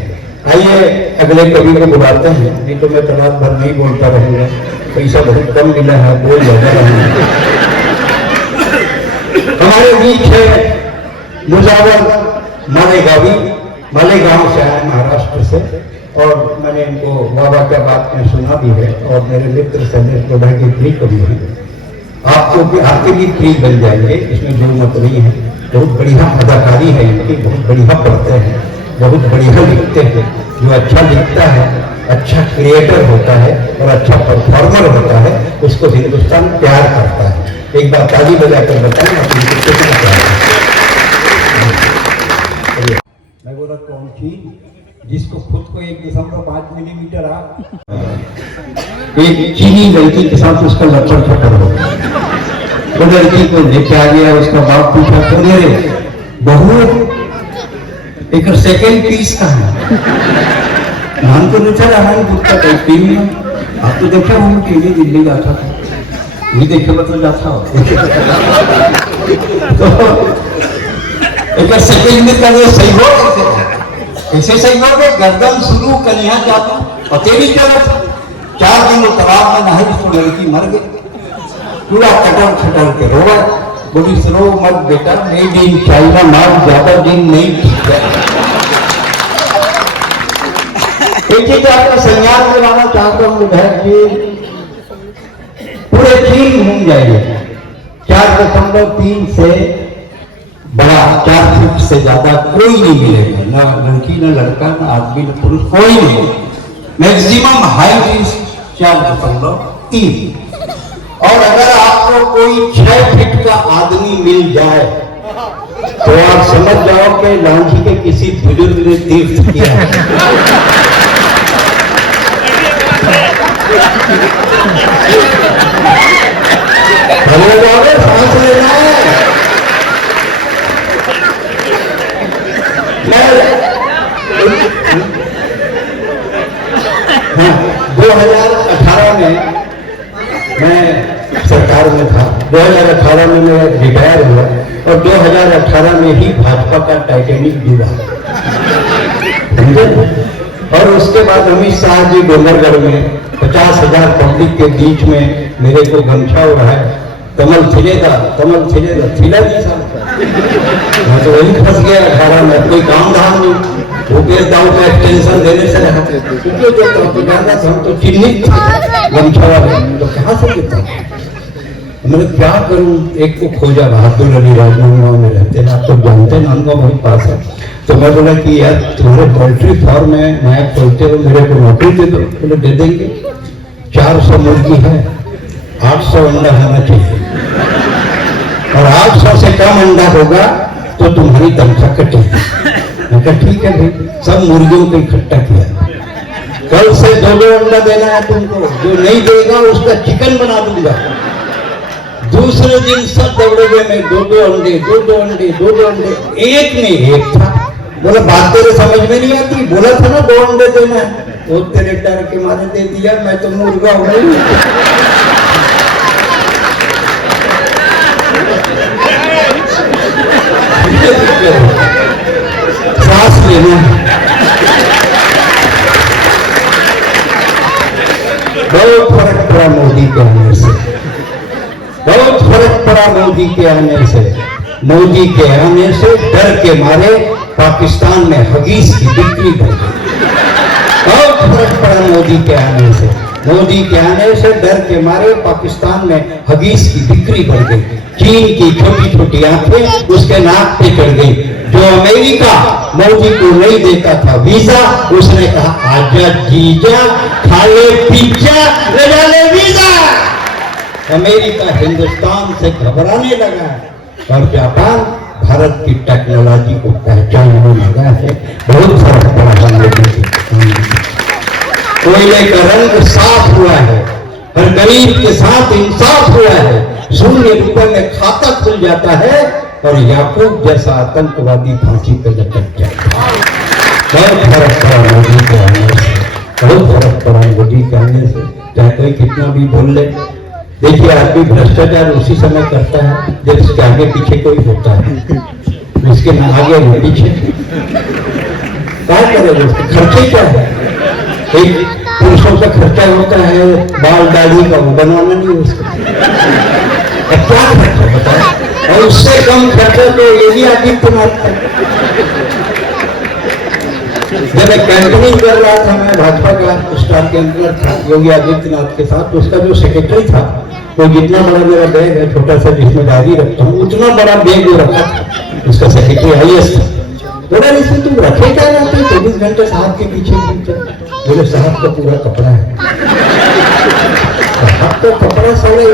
आइए अगले कवि को बुलाते हैं, नहीं तो मैं तो रात भर नहीं बोलता रहूंगा, पैसा बहुत कम मिला है, बोल ज्यादा रहूंगा। हमारे बीच है मुजावर मालेगावी, मालेगांव से आए महाराष्ट्र से, और मैंने इनको बाबा क्या बात में सुना भी है, और मेरे मित्र संदेश प्रभा की प्रिय कवि है। आपको भी आपके भी प्रिय बन जाएंगे, इसमें जो मत नहीं है। बहुत बढ़िया अदाकारी है इनकी, बहुत बढ़िया पढ़ते हैं, बहुत बढ़िया लिखते हैं। जो अच्छा लिखता है, अच्छा क्रिएटर होता है और अच्छा परफॉर्मर होता है, उसको हिंदुस्तान प्यार करता है। एक बार ताली बजाकर बताएं आप इनको कितना प्यार है। मैं बोला कौन थी जिसको खुद को 1.5 मिलीमीटर एक चीनी लड़की के साथ उसका लक्षण खत्म हो गया। वो लड़की को लेके आ गया, उसका बाप पूछा तो रे बहू एक सेकेंड पीस का है नाम तो नहीं चला हमारी बुक का टीवी में। आप तो देखा हूँ टीवी दिल्ली जाता था, नहीं देखे मतलब जाता हो तो एक सेकेंड में कर सही हो कैसे सही हो गए। गर्दन शुरू कर यहाँ जाता और तेरी चला था 4 दिन तालाब में नहाई तो लड़की मर गई। पूरा कटर खटर के रोवा, बोली रो मत बेटा, मेड इन चाइना माल ज्यादा दिन नहीं ठीक है। एक चीज आपका संज्ञान दिलाना चाहता हूँ विधायक जी, पूरे चीन घूम जाइए, 4.3 से बड़ा 4 फीट से ज्यादा कोई नहीं मिलेगा, ना लड़की ना लड़का ना आदमी ना पुरुष, कोई नहीं। Maximum height is 4.3। और अगर आपको कोई 6 फीट का आदमी मिल जाए तो आप समझ जाओ कि लांझी के किसी बुजुर्ग ने तीर्थ किया है। सांस लेना है। मैं 2018 में मैं सरकार में था, 2018 में मैं रिटायर हुआ और 2018 में ही भाजपा का टाइटेनिक डूबा, समझे। और उसके बाद अमित शाह जी डोंगरगढ़ में 50,000 पब्लिक के बीच में मेरे को गमछा उड़ा है, कमल खिलेगा खिला नहीं था। मैं तो वही फंस गया 18 में, कोई काम धाम नहीं। भूपेश दाऊ का एक्सटेंशन देने से रहा, क्योंकि जो प्रोपेगेंडा था हम तो चिन्हित गमछा वाले, तो कहाँ से देता। मैंने क्या करूं, एक को खोजा, बहादुर अली राजनांदगांव में रहते हैं, आप तो जानते हैं, नांदगांव वही पास है। तो मैं बोला कि यार तुम्हारे पोल्ट्री फार्म में नया खोलते हो, मेरे को नौकरी दे दो। बोले दे देंगे, 400 मुर्गी है, 800 अंडा होना चाहिए, और 800 से कम अंडा होगा तो तुम्हारी तनख्वाह कटेगी। मैं कहा ठीक है भाई, सब मुर्गियों को इकट्ठा किया, कल से 2 अंडा देना है तुमको, जो नहीं देगा उसका चिकन बना दूंगा। दूसरे दिन सब दौड़े में दो दो अंडे, एक में एक था। बोला बात तेरे समझ में नहीं आती, बोला था ना 2 अंडे देना है, वो तेरे डर के मारे दे दिया, मैं तो मुर्गा हूं। सांस लेना बहुत फर्क पड़ा मोदी के आने से, बहुत फर्क पड़ा मोदी के आने से। मोदी के आने से डर के मारे पाकिस्तान में हगीज की बिक्री बढ़ गई। बहुत फर्क पड़ा मोदी के आने से। मोदी के आने से डर के मारे पाकिस्तान में हगीज की बिक्री बढ़ गई। चीन की छोटी छोटी आंखें उसके नाक पे चढ़ गई। जो अमेरिका मोदी को नहीं देता था वीजा, उसने कहा आजा जीजा, खा ले पिज्जा, ले ले वीजा। अमेरिका हिंदुस्तान से घबराने लगा और जापान भारत की टेक्नोलॉजी को पहचानने लगा है। बहुत फर्क पड़ा हम लोगों से। कोयले का रंग साफ हुआ है, हर गरीब के साथ इंसाफ हुआ है। 0 रुपए में खाता खुल जाता है और याकूब जैसा आतंकवादी फांसी पर लटक जाता है। बहुत फर्क पड़ा मोदी के आने से, बहुत फर्क पड़ा मोदी के आने से। चाहे कोई कितना भी बोल ले, देखिए आदमी भ्रष्टाचार उसी समय करता है जब इसके आगे पीछे कोई होता है, इसके न आगे न पीछे। क्या करेगा, उसके खर्चे क्या है? एक पुरुषों का खर्चा होता है बाल दाढ़ी का, वो बनवाना नहीं उसका। अब क्या खर्चा बताए? और उससे कम खर्चा तो यही आदित्यनाथ का। जब मैं कैंपेनिंग कर रहा था, मैं भाजपा का स्टार कैंपेनर था योगी आदित्यनाथ के साथ, उसका जो सेक्रेटरी था वो जितना बड़ा मेरा बैग है छोटा सा जिसमें डायरी रखता हूँ, उतना बड़ा बैग वो रखा था। उसका सेक्रेटरी IAS था। बोला इसमें तुम रखे क्या रहते 24 घंटे साहब के पीछे घूमते? बोले साहब का पूरा कपड़ा है। साहब का कपड़ा सारे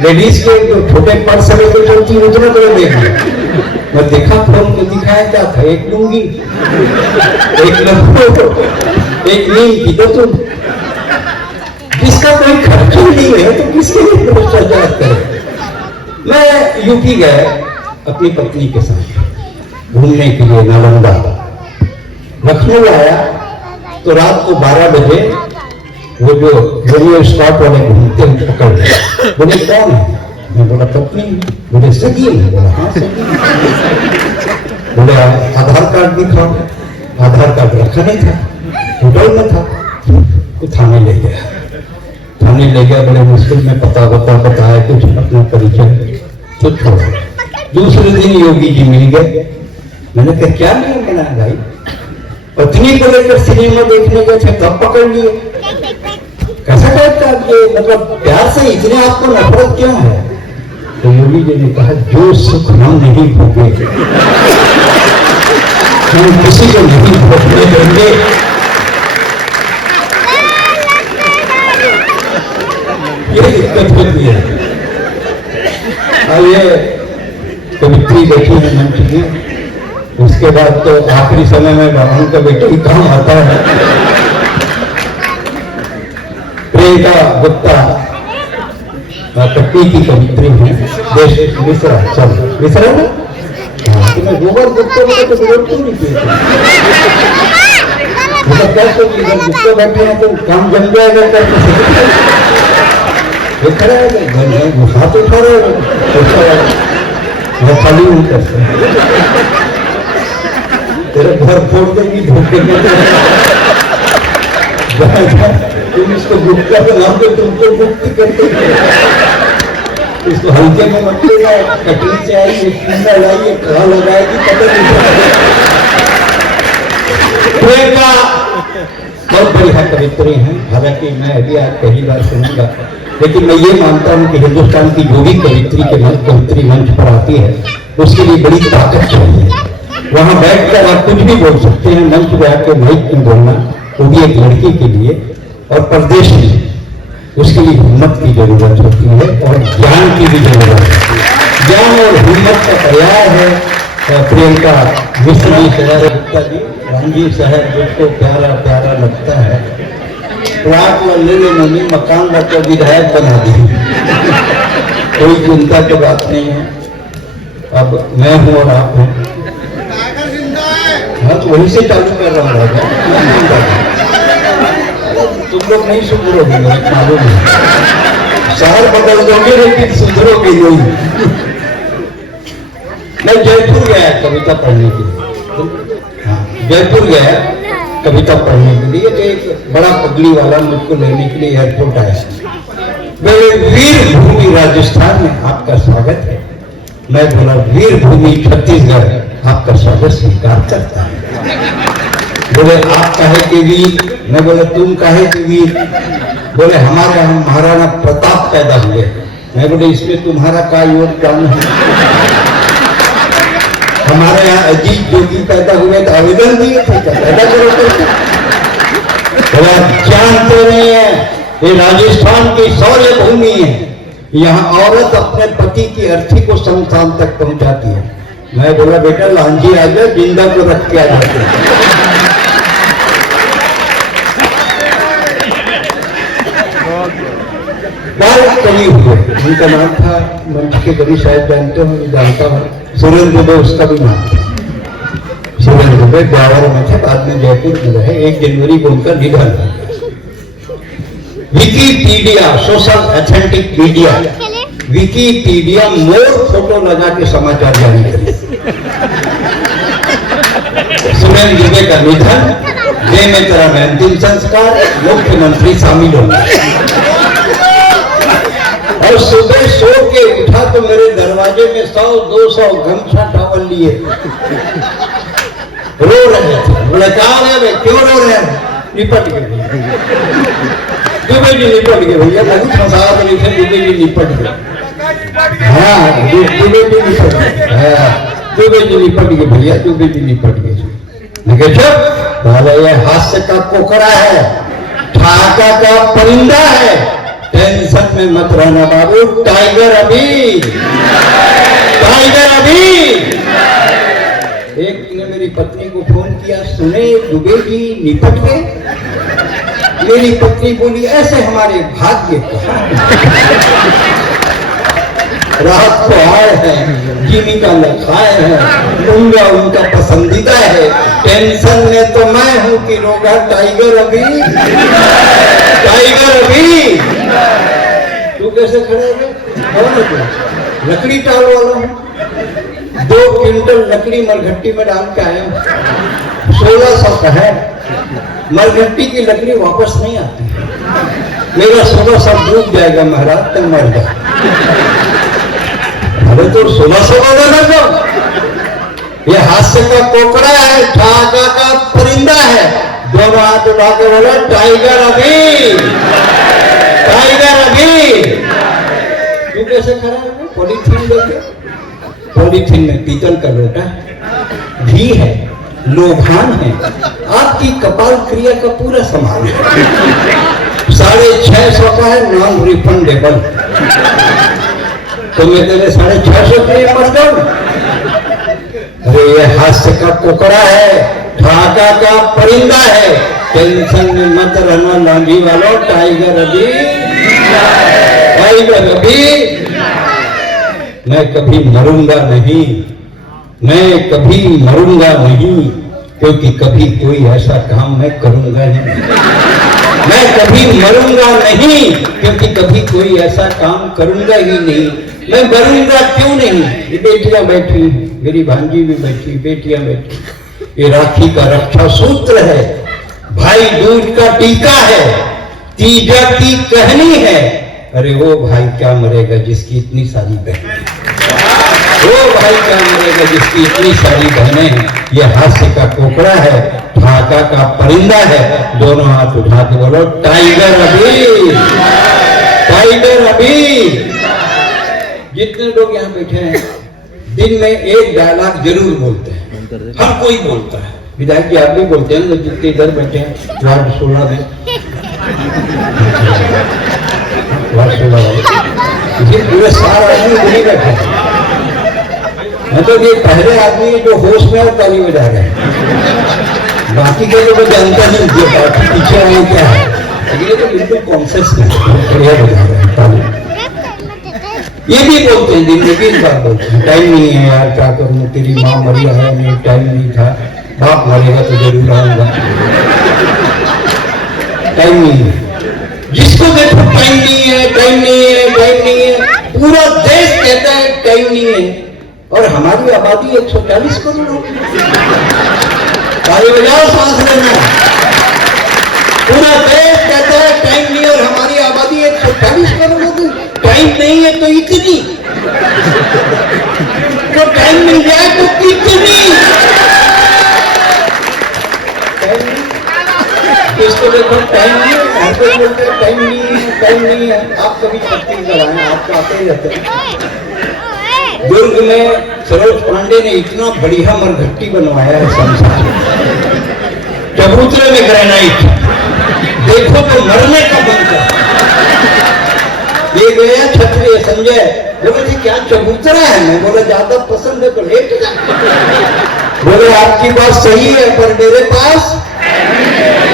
लेडीज के जो छोटे पर्स लेके चलती उतना बड़ा बैग है। मैं देखा फोन में, दिखाया क्या था, एक लूंगी, एक लंबो, एक नीम की। तो तुम जिसका कोई खर्च नहीं है तो किसके लिए भ्रष्टाचार करे? मैं यूपी गया अपनी पत्नी के साथ घूमने के लिए नालंदा। लखनऊ आया तो रात को 12 बजे वो जो रेडियो स्टॉप वाले घूमते हैं पकड़ गए। बोले कौन है? मैं बोला पत्नी। बोले सगी है? बोला हाँ सगी। बोले आधार कार्ड दिखाओ। आधार कार्ड रखा नहीं था, होटल में था। तो थाने ले गया। थाने ले गया, बड़े मुश्किल में पता बताया कुछ अपना परिचय तो छोड़ा। दूसरे दिन योगी जी मिल गए। मैंने कहा क्या नियम बनाया भाई? पत्नी को लेकर सिनेमा देखने गए थे तब पकड़ लिए। कैसा टाइप का ये, मतलब प्यार से इतने आपको नफरत क्यों है? तो योगी जी ने कहा जो सुख हम नहीं भोगे हम किसी को नहीं भोगने देंगे। ये दिक्कत होती है। अब ये कवित्री देखी है मंच में, उसके बाद तो आखिरी समय में भगवान का बेटा ही काम आता है। प्रियंका गुप्ता कट्टी की कवित्री है, देश मिश्रा, सब मिश्रा ना। तुम्हें गोबर गुप्ता बोले तो गोबर क्यों नहीं किए? मतलब क्या सोच इधर गुप्ता बैठे हैं तो काम जम जाएगा करके खड़ा है, हाथ उठा रहे मैं खाली नहीं कर सकता। तेरे घर फोड़ देंगी धोखे में। तुम इसको गुप्ता का नाम दे, तुमको गुप्त करते इसको हल्के में मत लेना। कटनी से आई, लाइए कहाँ लगाएगी पता नहीं। बहुत बढ़िया कवित्री है, हालांकि मैं अभी आज पहली बार सुनूंगा, लेकिन मैं ये मानता हूं कि हिंदुस्तान की जो भी कवित्री मंच पर आती है उसके लिए बड़ी ताकत चाहिए। वहां बैठकर आप कुछ भी बोल सकते हैं, मंच पे आकर माइक में बोलना, वो भी एक लड़की के लिए और परदेश में, उसके लिए हिम्मत की जरूरत होती है और ज्ञान की भी जरूरत है। ज्ञान और हिम्मत का पर्याय है प्रियंका मिश्रा जी, गुप्ता जी, रामजी शहर जिसको प्यारा प्यारा लगता है, प्लाट ले मम्मी मकान का विधायक बना दी। कोई चिंता की बात नहीं है। अब मैं हूं और आप हैं। हाँ, तो वहीं से चालू कर रहा हूँ राजा। तुम लोग नहीं सुधरोगे, मुझे मालूम है। शहर बदल दोगे लेकिन सुधरोगे नहीं। मैं जयपुर गया कविता पढ़ने के लिए। हाँ, जयपुर गया कविता पढ़ने के लिए, तो एक बड़ा पगड़ी वाला मुझको लेने के लिए एयरपोर्ट आया। मेरे वीर भूमि राजस्थान में आपका स्वागत है। मैं बोला वीर भूमि छत्तीसगढ़ आपका स्वागत स्वीकार करता है। बोले आप काहे के वीर? मैं बोला तुम काहे के वीर? बोले हमारे यहाँ महाराणा प्रताप पैदा हुए। मैं बोले इसमें तुम्हारा क्या योगदान है? हमारे यहाँ अजीत जोगी पैदा हुए तो आवेदन दिए थे, पैदा करो तो। बोला जानते नहीं है, ये राजस्थान की शौर्य भूमि है। यहाँ औरत अपने पति की अर्थी को शमशान तक पहुंचाती है। मैं बोला बेटा लांजी आ जाए, जिंदा को रख के आ जाते हैं। बाल कवि हुए, उनका नाम था, मंच के कवि शायद जानते हो, मैं जानता हूँ, सुरेंद्र दुबे उसका भी नाम था। सुरेंद्र दुबे ब्यावर में थे, बाद में जयपुर में रहे। 1 जनवरी को उनका निधन हुआ। Wikipedia social authentic media, Wikipedia more photo लगा के समाचार जारी करे। सुरेंद्र दुबे का निधन, देह में तरह में अंतिम संस्कार, मुख्यमंत्री शामिल हो गए। और सुबह सो के उठा तो मेरे दरवाजे में 100-200 गमछा टावल लिए रो रहे थे। बोले क्या हो गया भाई, क्यों रो रहे हैं? निपट गए दुबे जी, निपट गए भैया, लघु फंसा रहे थे, दुबे जी निपट गए। हाँ, दुबे जी निपट गए। हाँ, दुबे जी निपट गए भैया, दुबे जी निपट गए। ये हास्य का कोकड़ा है, ठाका का परिंदा है, टेंशन में मत रहना बाबू, टाइगर अभी, टाइगर अभी। एक ने मेरी पत्नी को फोन किया, सुने दुबे जी निपट गए। मेरी पत्नी बोली ऐसे हमारे भाग्य रात को आए हैं, जीविका लखाए हैं, उनका उनका पसंदीदा है। टेंशन में तो मैं हूं कि रोगा टाइगर अभी, टाइगर अभी। तू कैसे खड़े हो? लकड़ी टाल वाला हूं, 2 क्विंटल लकड़ी मरघट्टी में डाल के आया हूं। 1600 का है। मरघट्टी की लकड़ी वापस नहीं आती। मेरा 1600 डूब जाएगा महाराज, तब मर जा। अरे तो 1600 का देना दो। ये हास्य का कोकड़ा है, ठाका का परिंदा है। दोनों हाथ उठा के बोला टाइगर अभी, टाइगर अभी। तू कैसे खड़ा है? पॉलीथीन लेके, पॉलीथीन में पीतल का लोटा, घी है, लोभान है, आपकी कपाल क्रिया का पूरा सामान है। 650 का है, नॉन रिफंडेबल। तो मैं तेरे 650 के लिए मर जाऊं? अरे ये हास्य का कोकड़ा है, ठाका का परिंदा है, टेंशन में मत रहना लांगी वालों, टाइगर अभी, टाइगर अभी। मैं कभी मरूंगा नहीं, मैं कभी मरूंगा नहीं, क्योंकि कभी कोई ऐसा काम मैं करूंगा नहीं। मैं कभी मरूंगा नहीं, क्योंकि कभी कोई ऐसा काम करूंगा ही नहीं। मैं मरूंगा क्यों नहीं? ये बेटियां बैठी, मेरी भांजी भी बैठी, बेटियां बैठी। ये राखी का रक्षा सूत्र है, भाई दूज का टीका है, तीजा की कहनी है। अरे वो भाई क्या मरेगा जिसकी इतनी सारी बहनें, वो भाई क्या मरेगा जिसकी इतनी सारी बहनें हैं। ये हास्य का कोकड़ा है, ठाका का परिंदा है। दोनों हाथ उठा के बोलो टाइगर अभी, टाइगर अभी। जितने लोग यहाँ बैठे हैं दिन में एक डायलॉग जरूर बोलते हैं, हर कोई बोलता है। विधायक जी आप भी बोलते हैं, जितने इधर बैठे हैं वार्ड 16 में, वार्ड 16 वाले पूरे 4 आदमी नहीं बैठे। मतलब ये पहले आदमी जो होश में और ताली बजा रहे हैं, बाकी के लोग जानता नहीं जो बाकी पीछे आए क्या है, लेकिन ये तो बिल्कुल कॉन्शियस नहीं, बढ़िया बजा रहे हैं ताली। ये भी बोलते हैं, दिन में 20 बार बोलते हैं, टाइम नहीं है यार, क्या करूं, तेरी माँ मरी है, नहीं टाइम नहीं था, बाप मरेगा तो जरूर आऊंगा, टाइम नहीं है। जिसको देखो टाइम नहीं है, टाइम नहीं है, टाइम नहीं है, पूरा देश कहता है टाइम नहीं है, और हमारी आबादी 140 करोड़ हो। ताली बजाओ, सांस लेना। पूरा देश कहता है टाइम नहीं, और हमारी आबादी 140 करोड़ हो गई। टाइम नहीं है तो इतनी, तो टाइम मिल जाए तो कितनी। इसको देखो टाइम नहीं है, हर कोई बोलते हैं टाइम नहीं है, टाइम नहीं है। आप कभी छत्तीसगढ़ आए, आप तो आते ही रहते हैं। दुर्ग में सरोज पांडे ने इतना बढ़िया मरघट्टी बनवाया है संसार, चबूतरे में ग्रेनाइट, देखो तो मरने का मन करता। ये गया क्षत्रिय संजय, बोले जी क्या चबूतरा है? मैं बोला ज्यादा पसंद है तो लेट जा। बोले आपकी बात सही है, पर मेरे पास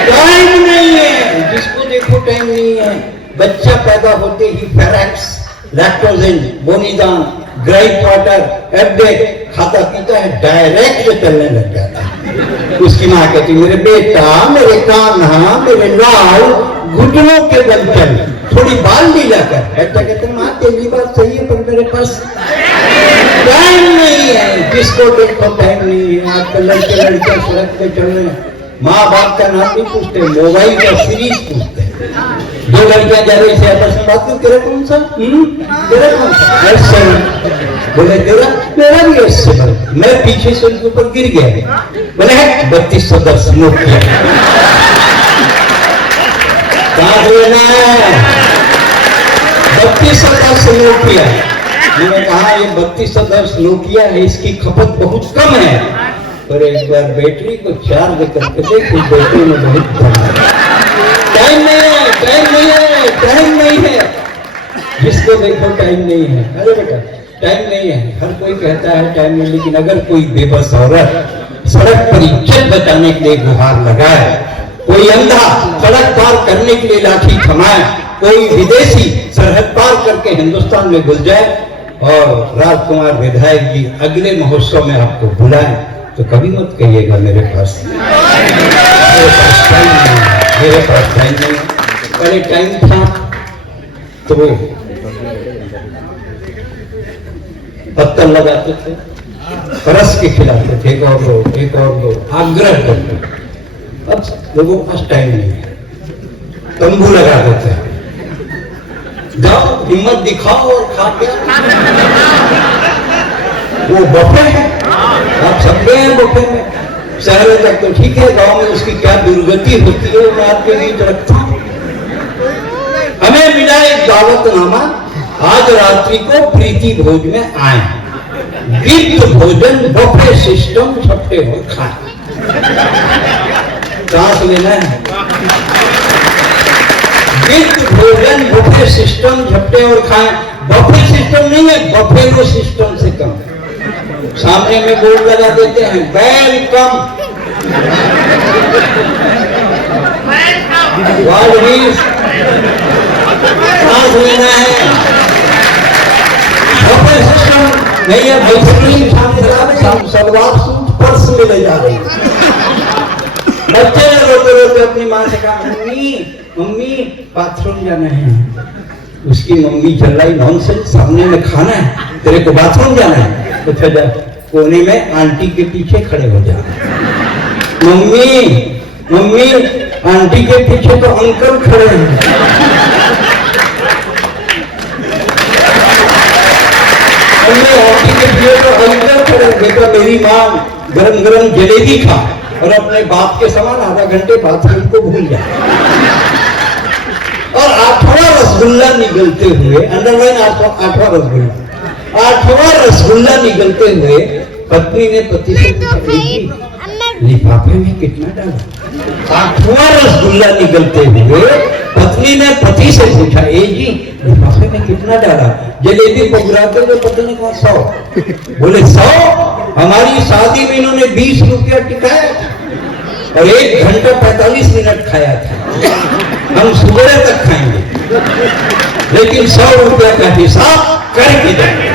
टाइम नहीं है। जिसको देखो टाइम नहीं है। बच्चा पैदा होते ही फेरेक्स, लैक्टोजेन, बोनीदान, ग्राइप वाटर, एब्डेट खाता पीता है, डायरेक्ट चलने लग जाता है। उसकी माँ कहती मेरे बेटा, मेरे कान्हा, मेरे लाल, घुटनों के बल चल, थोड़ी बाल ली जाकर। बच्चा कहते माँ तेरी बात सही है, पर मेरे पास टाइम नहीं है। जिसको देखो टाइम नहीं है। आजकल लड़के लड़कियां सड़क पे चल रहे हैं, माँ बाप का नाम नहीं पूछते, मोबाइल का सीरीज पूछते हैं। दो लड़कियां जा रही थी, आपस में बात की, तेरा कौन सा? तेरा कौन सा? S7। बोले तेरा? मेरा भी S7। मैं पीछे से उनके ऊपर गिर गया। बोले 3210 नोकिया। कहाँ लेना है? 3210 नोकिया। मैंने कहा ये 3210 नोकिया है, इसकी खपत बहुत कम है, पर एक बार बैटरी को चार्ज करके देखो, बैटरी में बहुत कम है। टाइम नहीं है, टाइम नहीं है, टाइम नहीं है। जिसको देखो टाइम नहीं है। अरे बेटा टाइम नहीं है, हर कोई कहता है टाइम नहीं, लेकिन अगर कोई बेबस औरत सड़क पर इज्जत बचाने के लिए गुहार लगाए, कोई अंधा सड़क पार करने के लिए लाठी थमाए, कोई विदेशी सरहद पार करके हिंदुस्तान में घुस जाए, और राजकुमार विधायक जी अगले महोत्सव में आपको बुलाएं, तो कभी मत कहिएगा मेरे पास टाइम नहीं, मेरे पास टाइम नहीं। पहले टाइम था तो वो पत्थर लगाते थे, रस के खिलाते थे, एक और दो, एक और दो, आग्रह करते। अब लोगों के पास टाइम नहीं है, तंबू लगा देते हैं, जाओ हिम्मत दिखाओ और खा के। वो बफे है, आप सब गए हैं बफे में। शहरों तक तो ठीक है, गांव में उसकी क्या दुर्गति होती है मैं आपके बीच रखता हूं। हमें मिला एक दावतनामा, आज रात्रि को प्रीति भोज में आए, गिफ्ट भोजन बफे सिस्टम, छपटे हो खाए। सांस लेना है। गिफ्ट भोजन बफे सिस्टम, झपटे और खाएं। बफे सिस्टम नहीं है, बफेलो सिस्टम से कम। सामने में बोर्ड लगा देते हैं वेलकम, सांस लेना है। बफे सिस्टम नहीं है, सलवार सूट पर्स में ले जा रही। बच्चे रोते रोते अपनी माँ से कहा मम्मी मम्मी बाथरूम जाना है। उसकी मम्मी चल रही नॉनसेंस, सामने में खाना है, तेरे को बाथरूम जाना है तो फिर कोने में आंटी के पीछे खड़े हो जा। मम्मी मम्मी आंटी के पीछे तो अंकल खड़े हैं। मम्मी आंटी के पीछे तो अंकल खड़े। बेटा मेरी माँ गरम गरम जलेबी खा और अपने बाप के समान आधा घंटे बाथरूम को भूल जाए। और 8वां रसगुल्ला निगलते हुए, अंडरलाइन 8वां रसगुल्ला, 8वां रसगुल्ला निगलते हुए पत्नी ने पति से पूछा लिफाफे में कितना डाला। 8वां रसगुल्ला निगलते हुए पत्नी ने पति से पूछा ए जी लिफाफे में कितना डाला। जलेबी पकड़ाते हुए पति ने कहा 100। बोले 100? हमारी शादी में इन्होंने 20 रुपया टिकाया था और 1 घंटा 45 मिनट खाया था। हम सुबह तक खाएंगे, लेकिन 100 रुपया का हिसाब करके जाएंगे।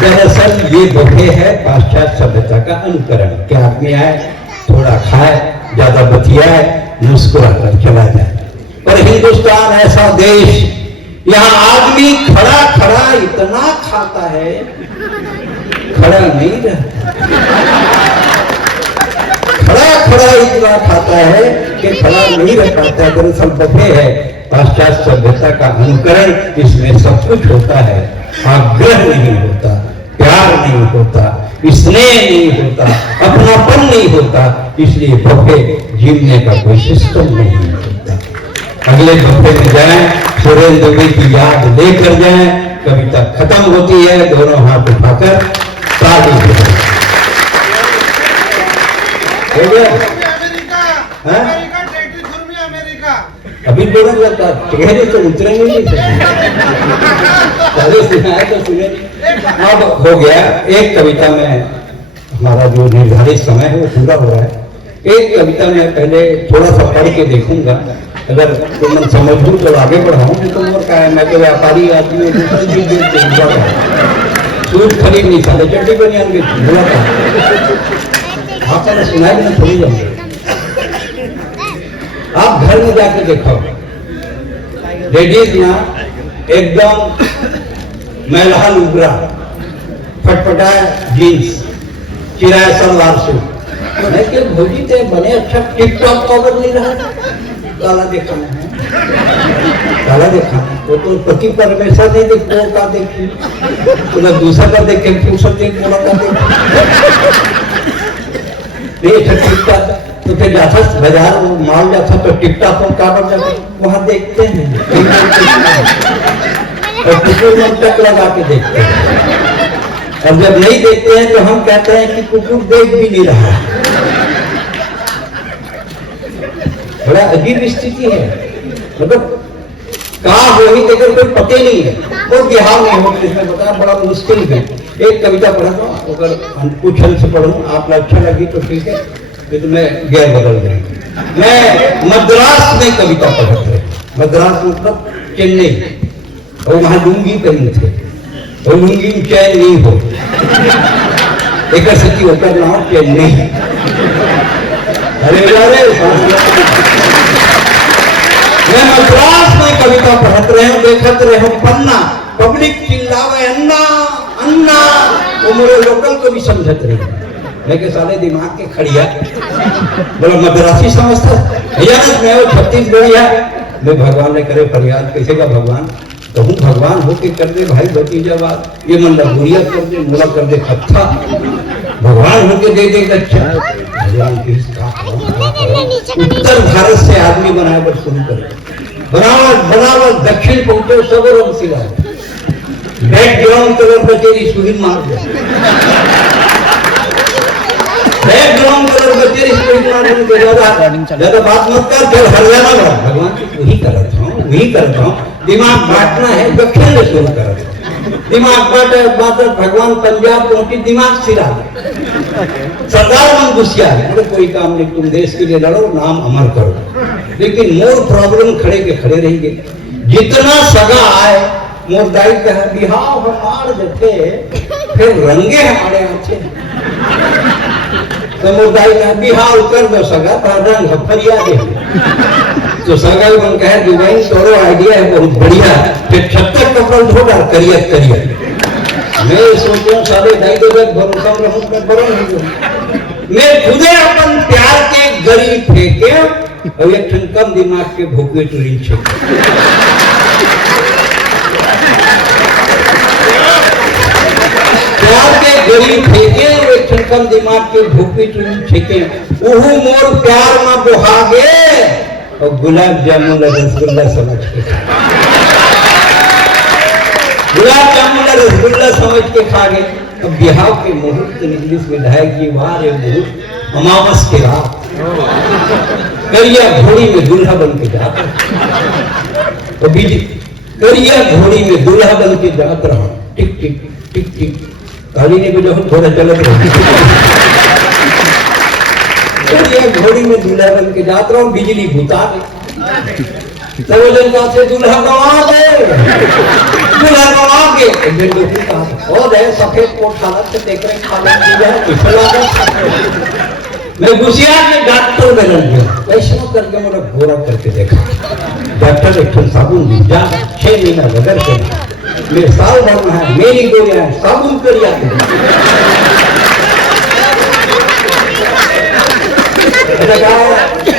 दरअसल ये बुफे है पाश्चात्य सभ्यता का अनुकरण। क्या आदमी आए, थोड़ा खाए, ज्यादा बतियाए, मुस्कुरा कर चला जाए। पर हिंदुस्तान ऐसा देश, यहाँ आदमी खड़ा खड़ा इतना खाता है, खड़ा नहीं रहता, खड़ा खड़ा इतना खाता है कि खड़ा नहीं रह पाता। दरअसल बुफे है पाश्चात्य सभ्यता का अनुकरण। इसमें सब कुछ होता है, आग्रह नहीं होता, प्यार नहीं होता, स्नेह नहीं होता, अपनापन नहीं होता। इसलिए बुफे जीवने का कोई सिस्टम नहीं होता। अगले बुफे में जाएं, सुरेंद्र देवी की याद लेकर जाएं। कविता खत्म होती है, दोनों हाथ उठाकर ताली बजाएं। हो गया? अभी बोला जाता, चेहरे तो उतरेंगे नहीं, पहले सुनाया तो सुने। अब हो गया, एक कविता में हमारा जो निर्धारित समय है वो पूरा हो रहा है। एक कविता में पहले थोड़ा सा पढ़ के देखूंगा, अगर तो मैं समझूं तो आगे बढ़ाऊं। तो और क्या है, मैं तो व्यापारी आदमी हूँ, सूट खरीद नहीं सकते, चड्डी बनियान के हुआ था। आपने सुनाई ना, थोड़ी जाऊंगे। आप घर में जाकर देखो, लेडीज ना एकदम मैला लुगरा, फटफटा जीन्स, चिराया सलवार सूट। लेकिन भोजी थे बने अच्छा टिप टॉप कवर नहीं रहा, काला देखा है, काला देखा। वो तो पति परमेश्वर नहीं देख, वो का देखी, तो दूसरा का देख के फुर्सत देख बोला का देख। तो फिर जाता बाजार माल जाता तो टिकटा फोन कागज जाते, वहां देखते हैं और कुकुर मंटक लगा के देखते हैं। और जब नहीं देखते हैं तो हम कहते हैं कि कुकुर देख भी नहीं रहा। बड़ा अजीब स्थिति है, मतलब कहा हो ही देखकर कोई पते नहीं है, कोई बिहार नहीं हो। इसमें बताया बड़ा मुश्किल है। एक कविता पढ़ा दो, अगर कुछ हल से पढ़ूं, आप अच्छा लगी तो ठीक है, तो मैं गैर बदल देंगे। मैं मद्रास में कविता पढ़ते थे, मद्रास मतलब चेन्नई, और वहां लुंगी पहने थे, और लुंगी में चैन नहीं हो, एक सच्ची होकर ना चेन्नई। अरे मैं मद्रास में कविता पढ़ते रहे, देखते रहे पन्ना, पब्लिक चिल्लावे अन्ना अन्ना, वो मेरे लोकल को भी समझते रहे। लेकिन साले दिमाग के खड़िया बोला मद्रासी समझता भैया, मैं वो छत्तीसगढ़िया। मैं भगवान ने करे फरियाद, कैसे का भगवान कहूँ, भगवान हो के कर दे भाई भतीजा बात, ये मन लगुरिया कर दे, मुला कर दे खत्ता, भगवान हो के दे दे अच्छा। भगवान की उत्तर भारत से आदमी बनाए पर शुरू करे, बनावट दक्षिण पहुंचे सब रंग सिला, बैकग्राउंड कलर पर तेरी सुहिन मार दे, बैकग्राउंड कलर में तेरी ज्यादा बात मत कर, फिर हरियाणा बड़ा भगवान वही करता हूँ। दिमाग बांटना है, दक्षिण से शुरू कर, दिमाग बांट भगवान पंजाब पहुंची, दिमाग सिरा। सरदार मन गुस्सा है, मतलब कोई काम नहीं, तुम देश के लिए लड़ो, नाम अमर करो। लेकिन मोर प्रॉब्लम खड़े के खड़े रहेंगे। जितना सगा आए मोर दाई कहा बिहाव हमार जते, फिर रंगे हमारे आंखें। तो मोर दाई कहा बिहाव कर दो सगा, रंग फरिया दे। तो सगा मन कहे दुबई तोरो आइडिया है बहुत बढ़िया, फिर 36 कपड़ा धो डाल करियर करियर। मैं सोचूं सारे दाई दे भरोसा रहूं, मैं बड़ा नहीं हूं। मैं खुदे अपन प्यार के गरी फेंके और एक कम दिमाग के भूखे टुरी छे। प्यार के गरी फेंके एक कम दिमाग के भूखे टुरी छेके, ओहू मोर प्यार में बुहागे और गुलाब जामुन रसगुल्ला समझ के, गुलाब जामुन रसगुल्ला समझ के खा गए। अब बिहाव के मुहूर्त इंग्लिश में ढाएगी वार मुहूर्त अमावस के रात, करिया घोड़ी में दूल्हा बन के जाता, तो करिया घोड़ी में दूल्हा बन के जाता रहा, टिक टिक टिक टिक ताली ने जो थोड़ा चलत रहा, करिया घोड़ी में दूल्हा बन के जाता रहा, बिजली भूता तो वो जन कहा से दूल्हा गवा के एक दिन लोग कहा और है सफेद कोट हालत से देख रहे खाना की जाए मैं गुसियार में डॉक्टर बदल गया वैष्णव करके मेरा गोरा करके देखा डॉक्टर एक साबुन दी जा 6 महीना बदल के मेरे साल भर में है मेरी गोलियां साबुन करिया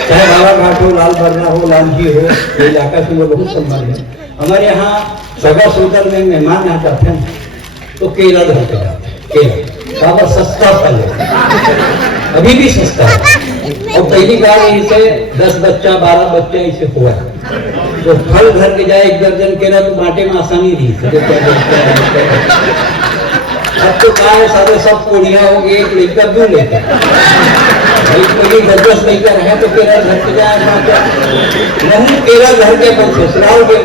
चाहे बाबा घाट हो लाल बरना हो लालजी हो ये इलाका से वो बहुत सम्मान है हमारे यहाँ सगा सोदर में मेहमान यहाँ जाते हैं तो केला धर के जाते हैं केला बाबा सस्ता फल है अभी भी सस्ता है और पहली बार इसे 10 बच्चा 12 बच्चा इसे हुआ तो फल घर के जाए 1 दर्जन केला तो बांटे में आसानी रही अब तो क्या है सारे सब कोड़िया हो गए एक लेकर दूर लेते 10 लेकर है तो केला घर के जाए नहीं केला घर के पर ससुराल के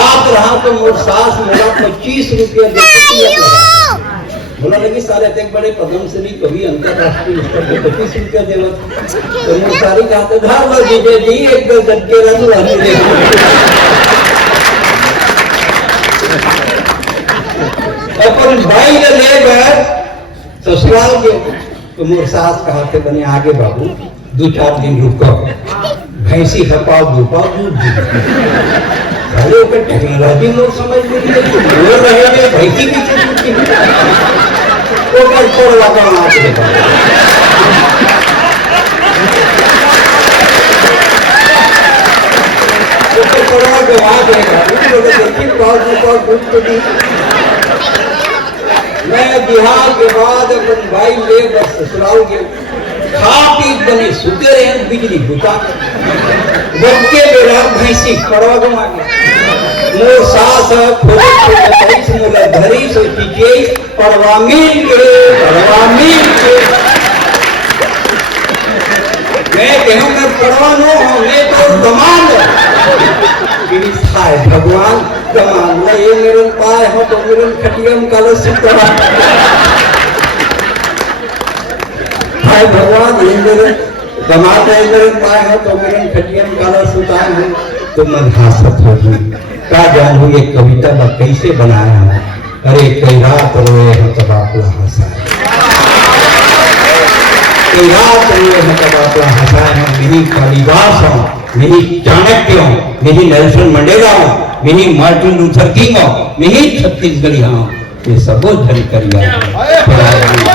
आप रहा तो मोर सास मेरा 25 रुपया देती बोला लगी सारे एक बड़े पद्मश्री कवि अंतरराष्ट्रीय स्तर पे 25 रुपया देवत तो मैं सारी कहते धार लो जीजे जी एक दो झटके रंग वाली दे अपन भाई ने ले गए ससुराल के तो मोर सास कहते बने आगे बाबू 2-4 दिन रुको भैंसी खपाओ दुपाओ दूध अरे वो टेक्नोलॉजी लोग समझ नहीं बोल रहे हैं भैंसी की वो कर छोड़वा का आपके वो छोड़वा के वहां देगा उसको देखिए पास दूध तो दी मैं बिहार के बाद अपन भाई ले बस ससुराल के खा पी बने सुते रहे बिजली बुता बच्चे बेरा भैंसी खड़वा गवा मोर सास खोज मोला धरी सोची के पड़वा मिल के मैं कहूं मैं पड़वा नो हूं मैं तो दमान हाय भगवान दमान ये मेरे पाए हो तो मेरे खटियम कालो सुतरा हाय भगवान ये मेरे दमाद है मेरे पाए हो तो मेरे खटियम कालो सुता है तो मन हासत होगी का जानू ये कविता मैं कैसे बनाया है अरे कई रात रोए हम तब आपला हंसा कई रात रोए हम तब आपला हंसा है मेरी कालिदास हो मेरी चाणक्य हो मेरी नेल्सन मंडेला हो मेरी मार्टिन लूथर किंग हो मेरी छत्तीसगढ़ी हो ये सब धन करिया